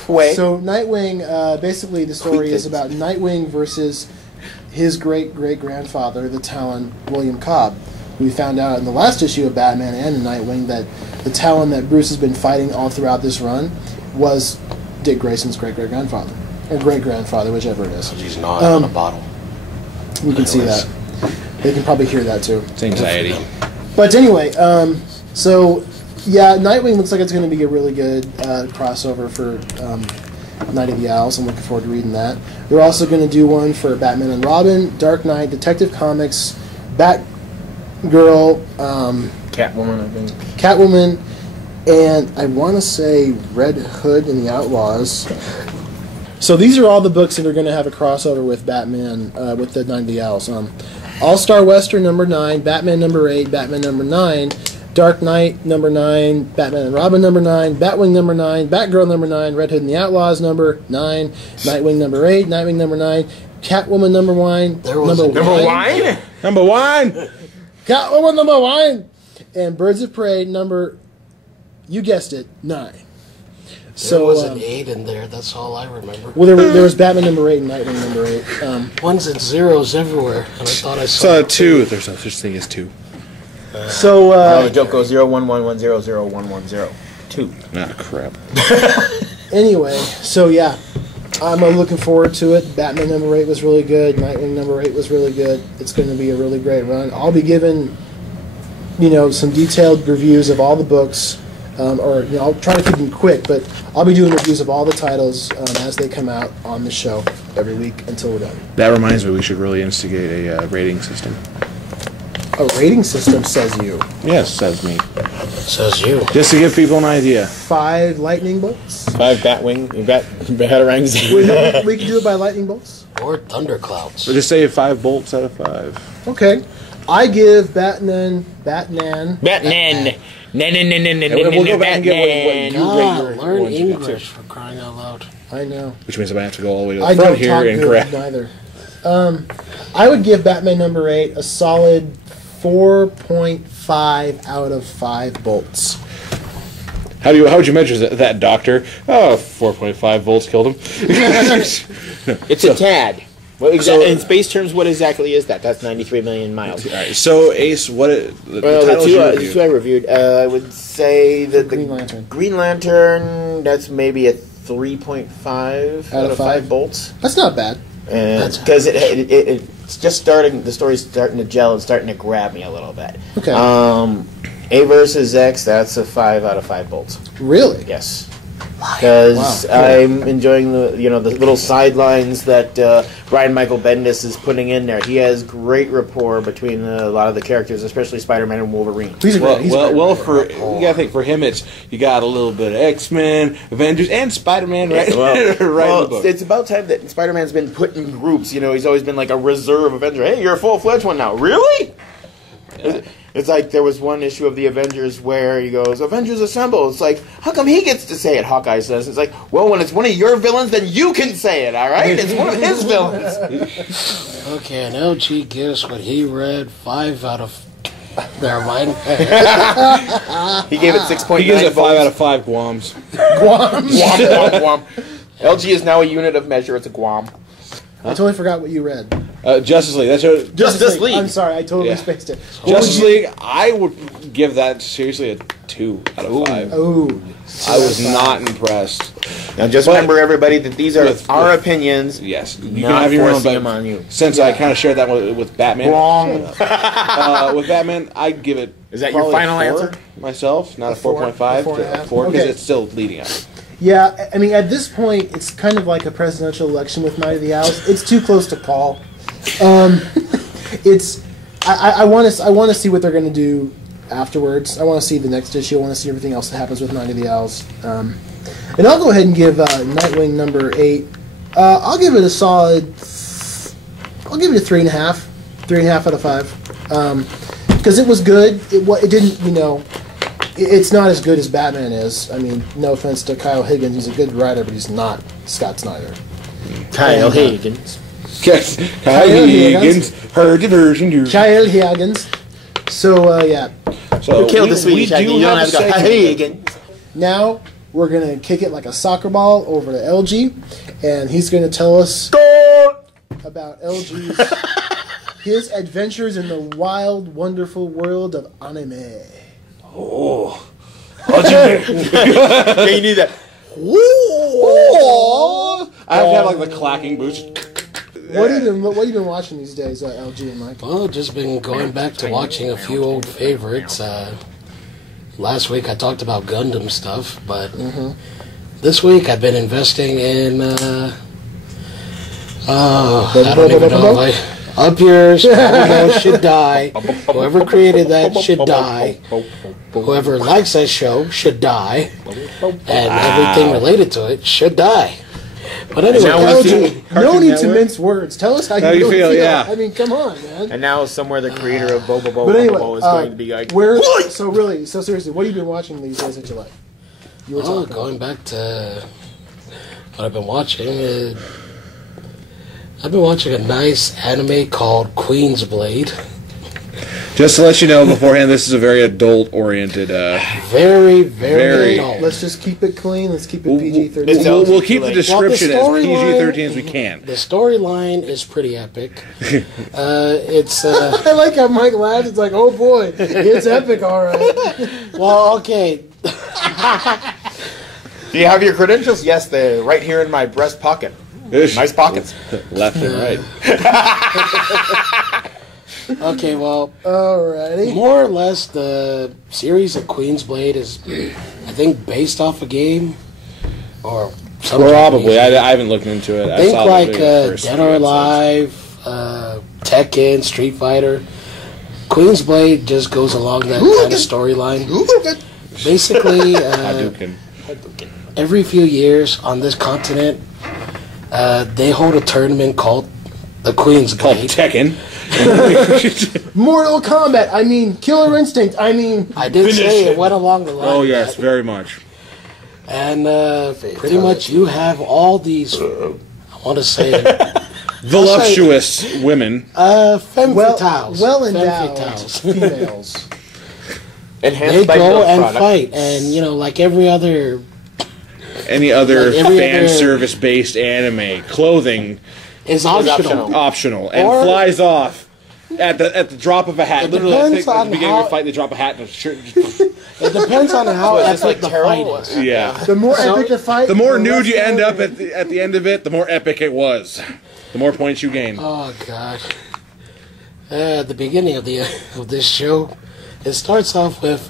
Wait. so Nightwing. Basically, the story is about Nightwing versus his great-great-grandfather, the Talon William Cobb. We found out in the last issue of Batman and Nightwing that the Talon that Bruce has been fighting all throughout this run was Dick Grayson's great-great-grandfather. Or great-grandfather, whichever it is. He's gnawing on a bottle. We can see that. They can probably hear that, too. It's anxiety. But anyway, so yeah, Nightwing looks like it's going to be a really good crossover for Night of the Owls. I'm looking forward to reading that. They're also going to do one for Batman and Robin, Dark Knight, Detective Comics, Batgirl, Catwoman, I think. Catwoman, and I want to say Red Hood and the Outlaws. So these are all the books that are going to have a crossover with Batman, with the Night of the Owls. All-Star Western number 9, Batman number 8, Batman number 9, Dark Knight number 9, Batman and Robin number 9, Batwing number 9, Batgirl number 9, Red Hood and the Outlaws number 9, Nightwing number 8, Nightwing number 9, Catwoman number 1, Number one. Catwoman number 1, and Birds of Prey number, you guessed it, 9. There was an 8 in there, that's all I remember. Well, there was Batman number 8 and Nightwing number 8. Ones and zeros everywhere, and I thought I saw So 2. There's no such thing as 2. So, The joke goes 011100110. 2. Ah, crap. anyway, so yeah, I'm looking forward to it. Batman number 8 was really good. Nightwing number 8 was really good. It's going to be a really great run. I'll be giving, some detailed reviews of all the books, I'll try to keep them quick, but I'll be doing reviews of all the titles as they come out on the show every week until we're done. That reminds me, we should really instigate a rating system. A rating system, says you. Yes, says me. Says you. Just to give people an idea. 5 lightning bolts. 5 Batwing. Batarangs. We can do it by lightning bolts. Or thunderclouds. So just say 5 bolts out of 5. Okay. I give Batman. Batman. And we'll go back and get what you rate your Learn ones you got, English too. for crying out loud. I know. Which means I might have to go all the way to the I front don't here talk and good correct. neither. I would give Batman number 8 a solid 4.5 out of 5 bolts. How would you measure that, doctor? Oh, 4.5 volts killed him. It's a tad. What in space terms, what exactly is that? That's 93 million miles. All right. So Ace, the The two I reviewed, I would say that Green Lantern. Green Lantern, that's maybe a 3.5 out of 5 bolts. That's not bad. Because it's just starting. The story's starting to gel and starting to grab me a little bit. Okay. A versus X, that's a 5 out of 5 bolts. Really? Yes. Because Wow, cool. I'm enjoying the little sidelines that Brian Michael Bendis is putting in there. He has great rapport between a lot of the characters, especially Spider-Man and Wolverine. He's a great. You gotta think for him, you got a little bit of X-Men, Avengers, and Spider-Man right in the book. It's about time that Spider-Man's been put in groups. He's always been like a reserve Avenger. Hey, you're a full-fledged one now. Really? Yeah. It's like there was one issue of the Avengers where he goes, "Avengers Assemble." It's like, how come he gets to say it? Hawkeye says. It's like, well, when it's one of your villains, then you can say it, all right? It's one of his villains. Okay, and LG gives what he read 5 out of... Never mind. He gave it 6.9. He gives it 5 out of 5 Guams. Guam. Guam. LG is now a unit of measure. It's a Guam. I totally forgot what you read. Justice League. That's what, Justice League. I'm sorry, I totally spaced it. Justice League. I would give that seriously a 2 out of 5. Ooh. I was not impressed. Now, just remember, everybody, that these are our opinions. Yes, you Not can have your own, forcing but them on you. since I kind of shared that with Batman. Wrong. With Batman, I'd give it. Is that your probably final a 4 answer? Myself, not a four? 4.5. A 4.5? 4 because Okay. it's still leading up. Yeah, I mean, at this point, it's kind of like a presidential election with Night of the Owls. It's too close to call. I want to see what they're going to do afterwards. I want to see the next issue. I want to see everything else that happens with Night of the Owls. And I'll go ahead and give Nightwing number 8. I'll give it a solid. I'll give it a 3.5. 3.5 out of 5. Because it was good. It didn't, it's not as good as Batman is. I mean, no offense to Kyle Higgins. He's a good writer, but he's not Scott Snyder. Kyle Higgins. Yes, Kyle Higgins, her diversion. Kyle Higgins. So, yeah. So You killed the Swedish we accent. do You don't have have to a go, segment. Higgins. Now, we're going to kick it like a soccer ball over to LG, and he's going to tell us about LG's his adventures in the wild, wonderful world of anime. Oh, Yeah, you need that. I have to have like the clacking boots. What have you been watching these days, LG and Mike? Well, just been going back to watching a few old favorites. Last week I talked about Gundam stuff, but this week I've been investing in... I don't even know if Up yours, should die. Whoever created that should die. Whoever likes that show should die. And everything related to it should die. But anyway, now LG, see- no Cartoon need to Network? mince words. Tell us how How you you really feel, feel. yeah. I mean, come on, man. And now somewhere the creator of Bobo But anyway, Bobo is going to be like, so seriously, what have you been watching these days that you like? You were talking going back to what I've been watching. I've been watching a nice anime called Queen's Blade. Just to let you know beforehand, this is a very adult-oriented. Very, Very- adult. Let's just keep it clean. Let's keep it PG-13. It's We'll LG keep the like- description Well, the as storyline- PG-13 as we can. The storyline is pretty epic. It's I like how Mike laughs. It's like, oh boy, it's epic, all right. well, okay. do you have your credentials? Yes, they're right here in my breast pocket. Nice pockets. Left and right. Okay, well, Alrighty. more or less the series of Queen's Blade is, I think, based off a game or something. Probably. I haven't looked into it. I Think saw the like first Dead few or episodes. Alive, Tekken, Street Fighter. Queen's Blade just goes along that kind of storyline. Basically, Hadouken. every few years on this continent, they hold a tournament called the Queen's Called Blade. Tekken. Mortal Kombat. I mean, Killer Instinct. I mean, I did say it went along the line. Oh, of yes, that. very much. And pretty much you have all these, I want to say, Voluptuous women. femme fatales. well Femme endowed fatales. females. Enhanced They by go milk and product. fight, and like every other, Any other Like every fan other- service-based anime, clothing is optional. optional and Or- flies off at the drop of a hat. It Literally, I depends think at on the beginning of how- a fight, they drop a hat and a shirt. It depends on how What, is this epic like the tarot? fight is. Yeah. The more So- epic the fight, The more nude less you end up story. at the end of it, the more epic it was. The more points you gain. Oh God! At the beginning of this show, it starts off with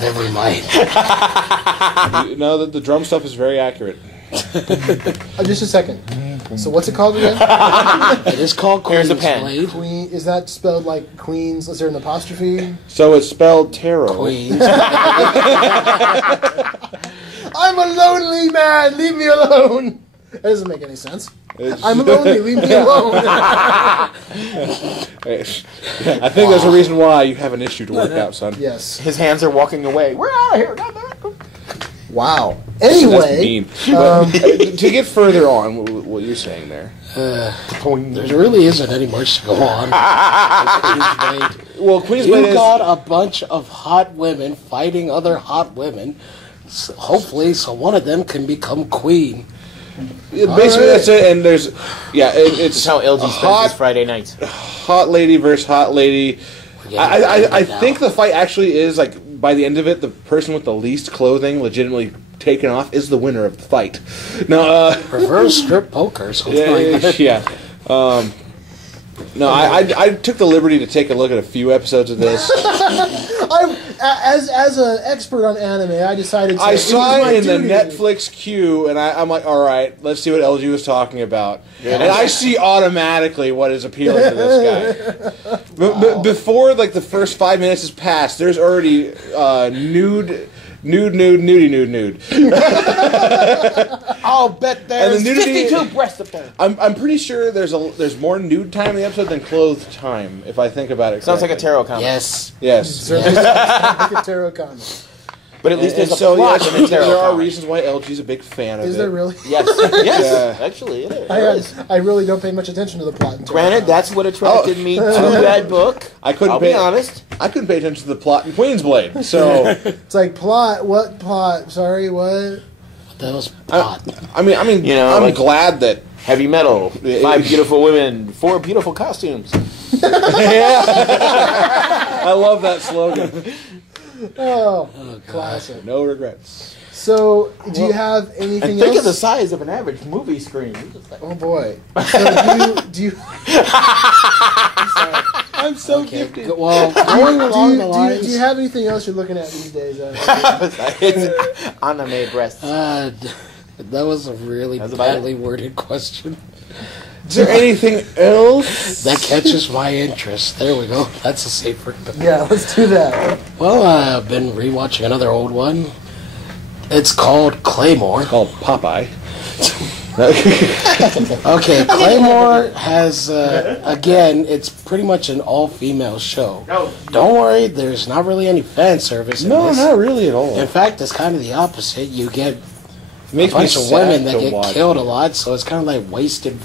never mind. No, the drum stuff is very accurate. Just a second. So what's it called again? It is called Here's Queen's a pen. Blade. Queen. Is that spelled like Queens? Is there an apostrophe? So it's spelled tarot. Queens. I'm a lonely man. Leave me alone. That doesn't make any sense. It's- I'm lonely. Leave me alone. I think there's a reason why you have an issue to work out, son. Yes. His hands are walking away. We're out of here. Goddamn. Wow. That's Anyway, mean. But, to get further on, what you're saying there. There really isn't any much to go on. Queen's Blade. Well, Queen's Blade You is... got a bunch of hot women fighting other hot women. So hopefully, so one of them can become queen. Basically, that's it. And there's... Yeah, it's This is how LG spends hot, his Friday nights. hot lady versus hot lady. I think the fight actually is, like, by the end of it, the person with the least clothing legitimately taken off is the winner of the fight. No, Reverse strip poker. Something like that. yeah. No, I took the liberty to take a look at a few episodes of this. as an expert on anime, I decided to. I saw was my it in the duty. Netflix queue, and I'm like, all right, let's see what LG was talking about. And I see automatically what is appealing to this guy. But before like the first 5 minutes has passed, there's already nude. I'll bet there's And the nudity- 52 breasts up there. I'm pretty sure there's more nude time in the episode than clothed time, if I think about it. Sounds like a correctly. tarot comic. Yes. Yes. Certainly like a tarot comic. But at least And there's a so plot yes, in a tarot there are comic. reasons why LG's a big fan of Is it. there really? Yes. Yes. Yeah. Actually, it is. There is. I really don't pay much attention to the plot. in tarot Granted, comics. that's what attracted me to that book. I couldn't I'll pay be honest. I couldn't pay attention to the plot in Queen's Blade. So It's like plot. What plot? Sorry, what? That was pot. I mean, You know, I'm like- glad that Heavy metal, 5 beautiful women, 4 beautiful costumes. I love that slogan. Oh, classic. No regrets. So, do you have anything And think of the else? size of an average movie screen. It's just like- Oh boy. So do you I'm so Okay. gifted. Well, going along the lines. do you have anything else you're looking at these days? It's anime breasts. That was a really That's about badly worded question. Is there anything else? That catches my interest. There we go. That's a safer. Yeah, let's do that. Well, I've been rewatching another old one. It's called Claymore. Called Popeye. Okay, Claymore has, again, it's pretty much an all-female show. No. Don't worry, there's not really any fan service in No, this. not really at all. In fact, it's kind of the opposite. You get It a makes me bunch of sad women that to get watch. killed a lot, so it's kind of like wasted.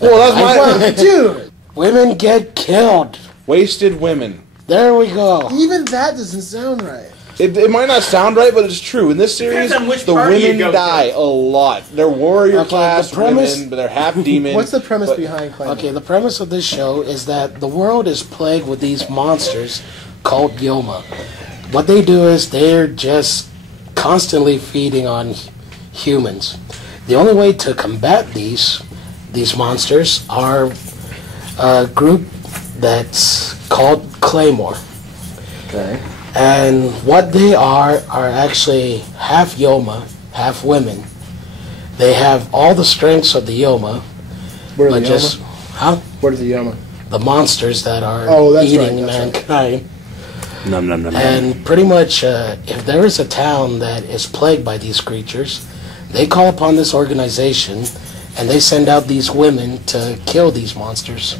Well, that's my Dude, Women get killed. wasted women. There we go. even that doesn't sound right. It might not sound right, but it's true. In this series, Depends on which the party you women go die to. a lot. They're warrior Okay, class the premise- women, but they're half demon. What's the premise but- behind Claymore? Okay, the premise of this show is that the world is plagued with these monsters called Yoma. What they do is they're just constantly feeding on humans. The only way to combat these monsters are a group that's called Claymore. Okay. And what they are actually half Yoma, half women. They have all the strengths of the Yoma, Where are but the just Yoma? Where's the Yoma? the monsters that are Oh, that's eating right, that's right. mankind. Num, num, num, num. And pretty much, if there is a town that is plagued by these creatures, they call upon this organization and they send out these women to kill these monsters.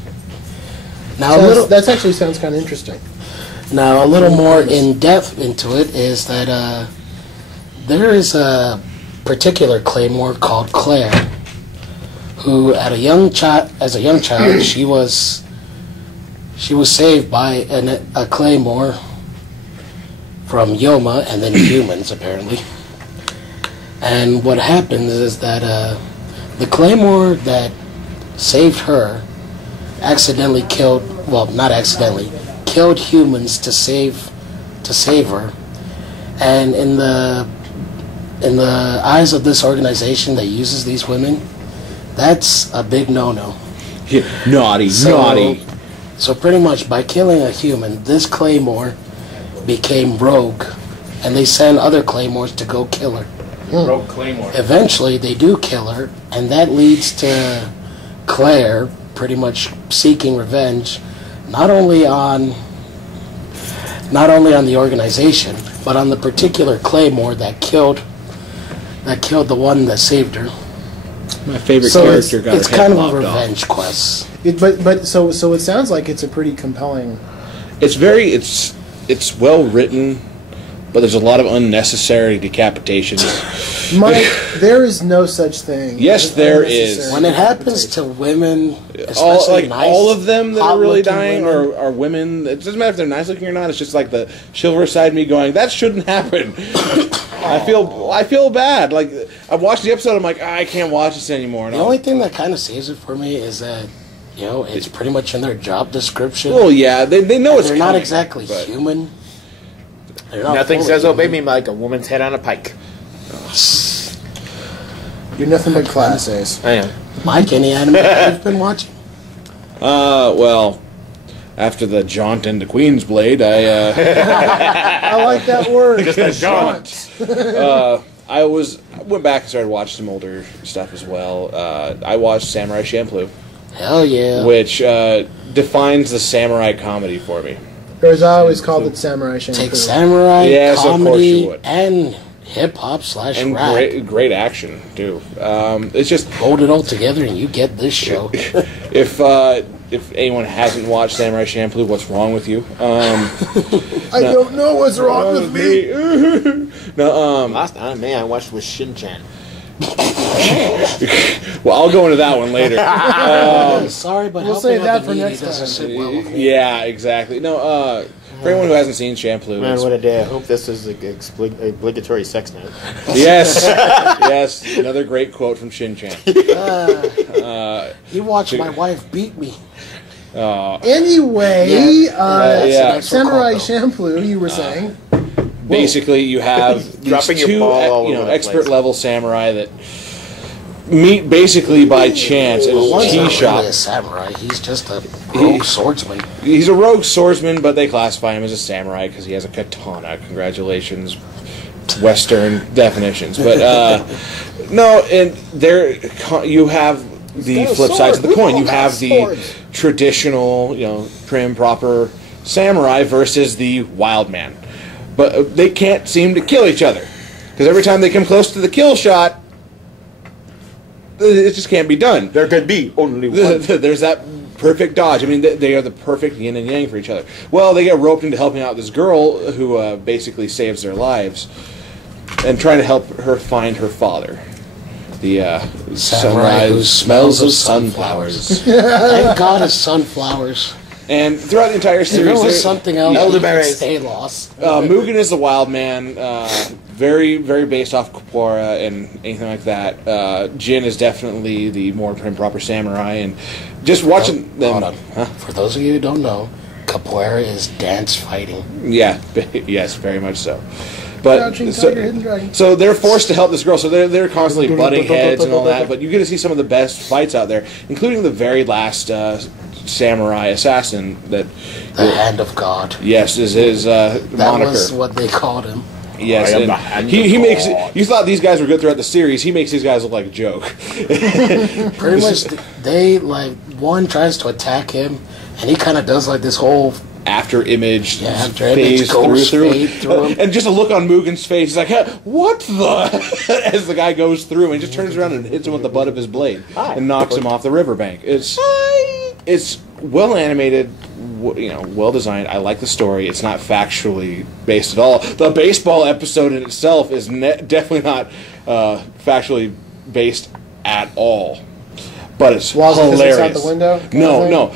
Now, That actually sounds kind of interesting. Now, a little more in depth into it is that there is a particular Claymore called Claire, who, as a young child, she was saved by a Claymore from Yoma and then humans, apparently. And what happens is that the Claymore that saved her accidentally killed, well, not accidentally, killed humans to save her. And in the eyes of this organization that uses these women, that's a big no-no. Yeah, naughty. So pretty much by killing a human, this Claymore became rogue, and they send other Claymores to go kill her. Rogue Claymore. Eventually, they do kill her, and that leads to Claire pretty much seeking revenge, not only on the organization, but on the particular Claymore that killed the one that saved her. My favorite So character got It's her head kind of a lopped off. revenge quest. So it sounds like it's a pretty compelling. It's well written, but there's a lot of unnecessary decapitations. Mike, there is no such thing. Yes, as there unnecessary is. When it happens decapitation. to women, especially nice, all of them that are really hot-looking dying women, are women. It doesn't matter if they're nice looking or not. It's just like the chivalrous side of me going, that shouldn't happen. I feel bad. Like I watched the episode, I'm like, I can't watch this anymore. The only thing that kind of saves it for me is that, it's pretty much in their job description. Well, yeah, they know it's They're not coming, exactly but- human. They're not Nothing fully says human. obey me like a woman's head on a pike. You're nothing but class A's. I am. Mike, any anime that you've been watching? Well, after the jaunt into Queensblade, I like that word. Just a jaunt. I went back and started watching some older stuff as well. I watched Samurai Champloo, Hell yeah. which defines the samurai comedy for me. Or as I always called it, Samurai Shampoo. Take samurai, Yes, of course comedy, you would. and hip-hop / And rap. great action too. It's just Hold it all together and you get this show. if anyone hasn't watched Samurai Champloo, what's wrong with you? I don't know what's wrong with me. No, Last anime I watched was Shin-Chan. well, I'll go into that one later. Sorry, but We'll helping save out that the for needy next doesn't time. sit well with me. Yeah, exactly. No, for anyone who hasn't seen Champloo, Man, it's- what a day. I hope this is an obligatory sex note. yes, yes, another great quote from Shin-Chan. You watched my wife beat me. Anyway, That's yeah. an actual Samurai quote, though. Shampoo, you were saying. Basically, you have these Dropping your two, ball all over the expert place. level samurai that meet basically by chance at Well, a one's tea not shop. really a samurai. He's just a rogue swordsman. He's a rogue swordsman, but they classify him as a samurai because he has a katana. Congratulations, Western definitions. But no, and there you have the got a flip sides of sword. the coin. We You all have got the swords. traditional, prim, proper samurai versus the wild man. But they can't seem to kill each other because every time they come close to the kill shot, it just can't be done. There could be only one. There's that perfect dodge. I mean, they are the perfect yin and yang for each other. Well, they get roped into helping out this girl who basically saves their lives and trying to help her find her father. The Samurai who smells of sunflowers. Thank God it's sunflowers. And throughout the entire If series, it was something else, Elderberries. stay lost. Mugen is the wild man, very, very based off Capoeira and anything like that. Jin is definitely the more prim proper samurai, and just watching them. Hold on. For those of you who don't know, Capoeira is dance fighting. Yeah, yes, very much so. But Crouching Tiger, Hidden Dragon. so they're forced to help this girl. So they're constantly butting heads and all that. But you get to see some of the best fights out there, including the very last samurai assassin that. The Hand of God. Yes, is his That moniker. was what they called him. Yes, I am and the hand he of makes. God. You thought these guys were good throughout the series. He makes these guys look like a joke. Pretty much, they, like, one tries to attack him, and he kind of does, like, this whole... After image, After image phase goes through, fade through him. and just a look on Mugen's face. He's like, "What the?" As the guy goes through, and he just turns around and hits him with the butt of his blade and knocks him off the riverbank. It's well animated, well designed. I like the story. It's not factually based at all. The baseball episode in itself is definitely not factually based at all. But it's hilarious. It's out the window? No.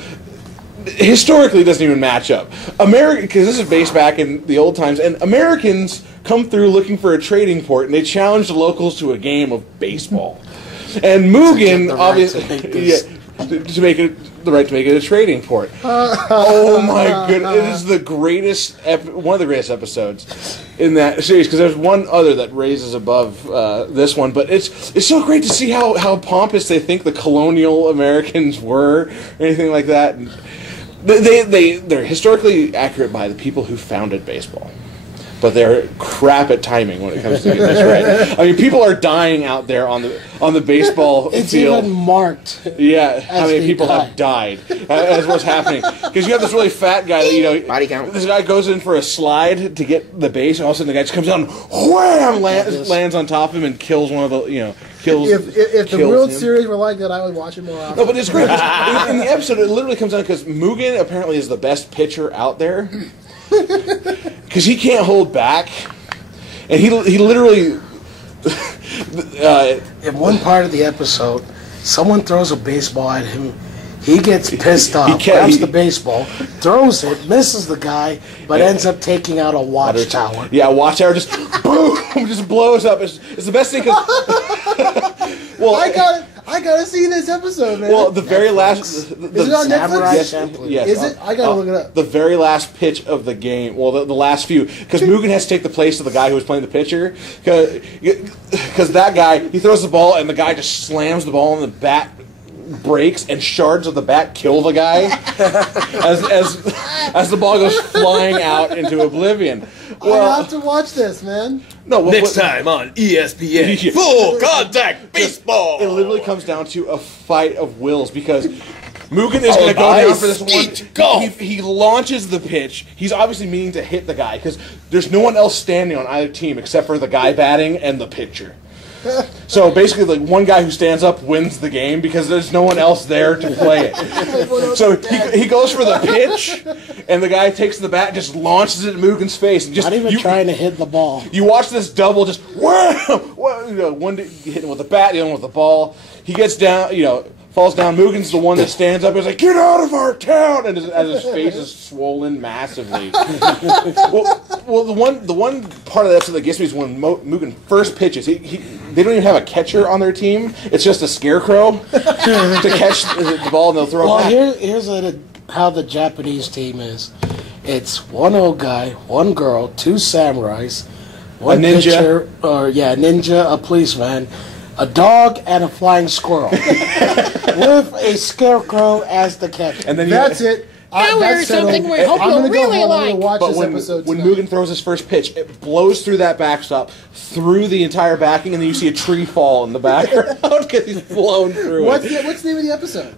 Historically, it doesn't even match up. Because this is based back in the old times, and Americans come through looking for a trading port, and they challenge the locals to a game of baseball. And Mugen, the right obviously, to make this- to make it the right to make it a trading port. Oh my goodness! It is the greatest, one of the greatest episodes in that series. Because there's one other that raises above this one, but it's so great to see how pompous they think the colonial Americans were, or anything like that. And they're historically accurate by the people who founded baseball. But they're crap at timing when it comes to getting this right. I mean, people are dying out there on the baseball It's field. even marked. Yeah, how many they people die. have died as what's happening? Because you have this really fat guy that Body count. This guy goes in for a slide to get the base, and all of a sudden the guy just comes down, wham, lands on top of him and kills one of the kills. If the kills World him. Series were like that, I would watch it more often. No, but it's great. In the episode, it literally comes down because Mugen apparently is the best pitcher out there. Because he can't hold back. And he literally... In one part of the episode, someone throws a baseball at him. He gets pissed off, grabs the baseball, throws it, misses the guy, but ends up taking out a watchtower. Yeah, watchtower just boom, just blows up. It's the best thing because... well, I gotta see this episode, man. well, the very last... Is it on Netflix? Yes. Is it? I gotta look it up. The very last pitch of the game, well, the last few, because Mugen has to take the place of the guy who was playing the pitcher, because that guy, he throws the ball, and the guy just slams the ball, and the bat breaks, and shards of the bat kill the guy as the ball goes flying out into oblivion. I have to watch this, man. No, Next time on ESPN, Full Contact Baseball. It literally comes down to a fight of wills because Mugen is going to go down for this one. He launches the pitch. He's obviously meaning to hit the guy because there's no one else standing on either team except for the guy batting and the pitcher. So basically, like one guy who stands up wins the game because there's no one else there to play it. So he goes for the pitch, and the guy takes the bat, and just launches it at Mugen's face, and just Not even trying to hit the ball. You watch this double, just wham! One hitting with the bat, the other one with the ball. He gets down, falls down. Mugen's the one that stands up. He's like, "Get out of our town!" And as his face is swollen massively. well, the one part of that episode that gets me is when Mugen first pitches. They don't even have a catcher on their team. It's just a scarecrow to catch the ball, and they'll throw it back. Well, here's how the Japanese team is. It's one old guy, one girl, two samurais, one ninja. pitcher, a ninja, a policeman, a dog, and a flying squirrel, with a scarecrow as the catcher. And then That's it. Now we're something we hope you'll really like. Watch But this when episode Mugen throws his first pitch, it blows through that backstop, through the entire backing, and then you see a tree fall in the background because he's blown through What's it. the name of the episode?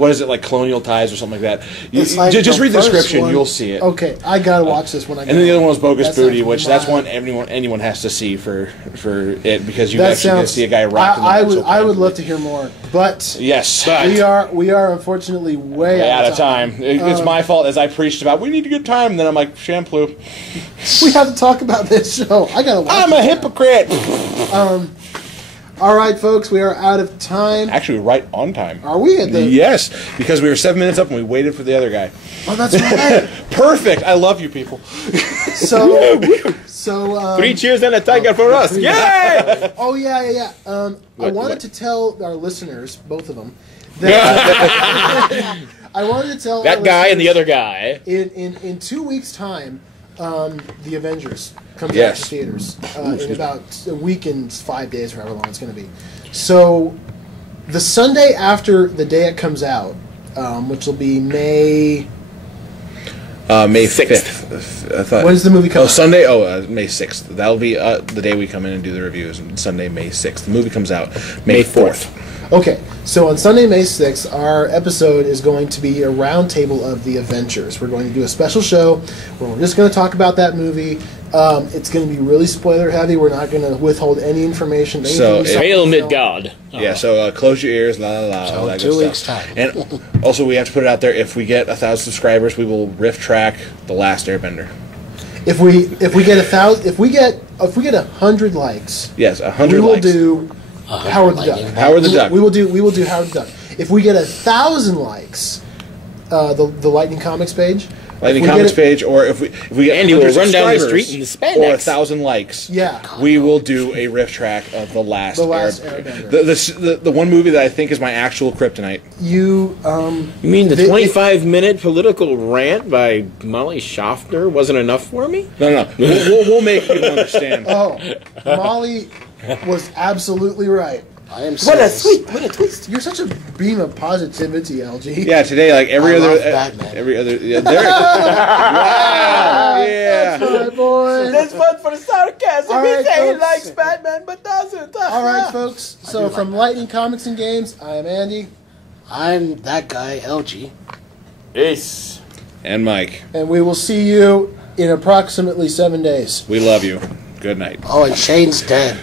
what is it, like Colonial Ties or something like that. It's like Just read the first description, one. you'll see it. Okay, I gotta watch this when I. And then the other one was Bogus That Booty, sounds which that's wild. one anyone has to see for it because you That actually get to sounds. see a guy rocking. I would love to hear more, but Yes, we are unfortunately way out of time. It's my fault, as I preached about. We need to get time, and then I'm like shampoo. We have to talk about this show. I gotta watch. I'm a hypocrite. All right, folks, we are out of time. Actually, right on time. Are we at the? Yes, because we were 7 minutes up and we waited for the other guy. Oh, that's right. Perfect. I love you people. So 3 cheers and a tiger for us. Yay! Oh yeah. I wanted to tell our listeners, both of them, that I wanted to tell That our guy and the listeners other guy. in 2 weeks' time, The Avengers comes out Yes. to theaters in about a week and 5 days, however long it's going to be. So the Sunday after the day it comes out, which will be May 5th. I thought. When does the movie come out? Sunday? May 6th. That'll be the day we come in and do the reviews. Sunday, May 6th. The movie comes out May 4th. Okay, so on Sunday, May 6th, our episode is going to be a roundtable of the Avengers. We're going to do a special show where we're just going to talk about that movie. It's going to be really spoiler heavy. We're not going to withhold any information. So, Hail Midgard. Yeah, so close your ears, la la la. So all that 2 good weeks' stuff. time. And also, we have to put it out there. If we get 1,000 subscribers, we will riff track The Last Airbender. If we get 1,000, if we get 100 likes, Yes, 100 we will likes. do Howard the Duck. Howard the Duck. We will do Howard the Duck. If we get 1,000 likes, the Lightning Comics page. Lightning if we Comics get it- page, or if we get Andy will 100 run down the subscribers street in the spandex. or 1,000 likes. Yeah. we will do a riff track of The Last Airbender. The one movie that I think is my actual kryptonite. You You mean the They- 25-minute political rant by Molly Schaffner wasn't enough for me? No. We'll make people understand. Oh, Molly was absolutely right. I am serious. What a twist. You're such a beam of positivity, LG. Yeah, today, like every I other, love Batman. every other. Yeah, there. Wow. Yeah. That's right, boy. That's fun for the sarcasm. All right, folks. Batman but doesn't. All right, folks. So from Lightning Comics and Games, I am Andy, I'm that guy, LG. Yes. And Mike, and we will see you in approximately 7 days. we love you. Good night. Oh, and Shane's dead.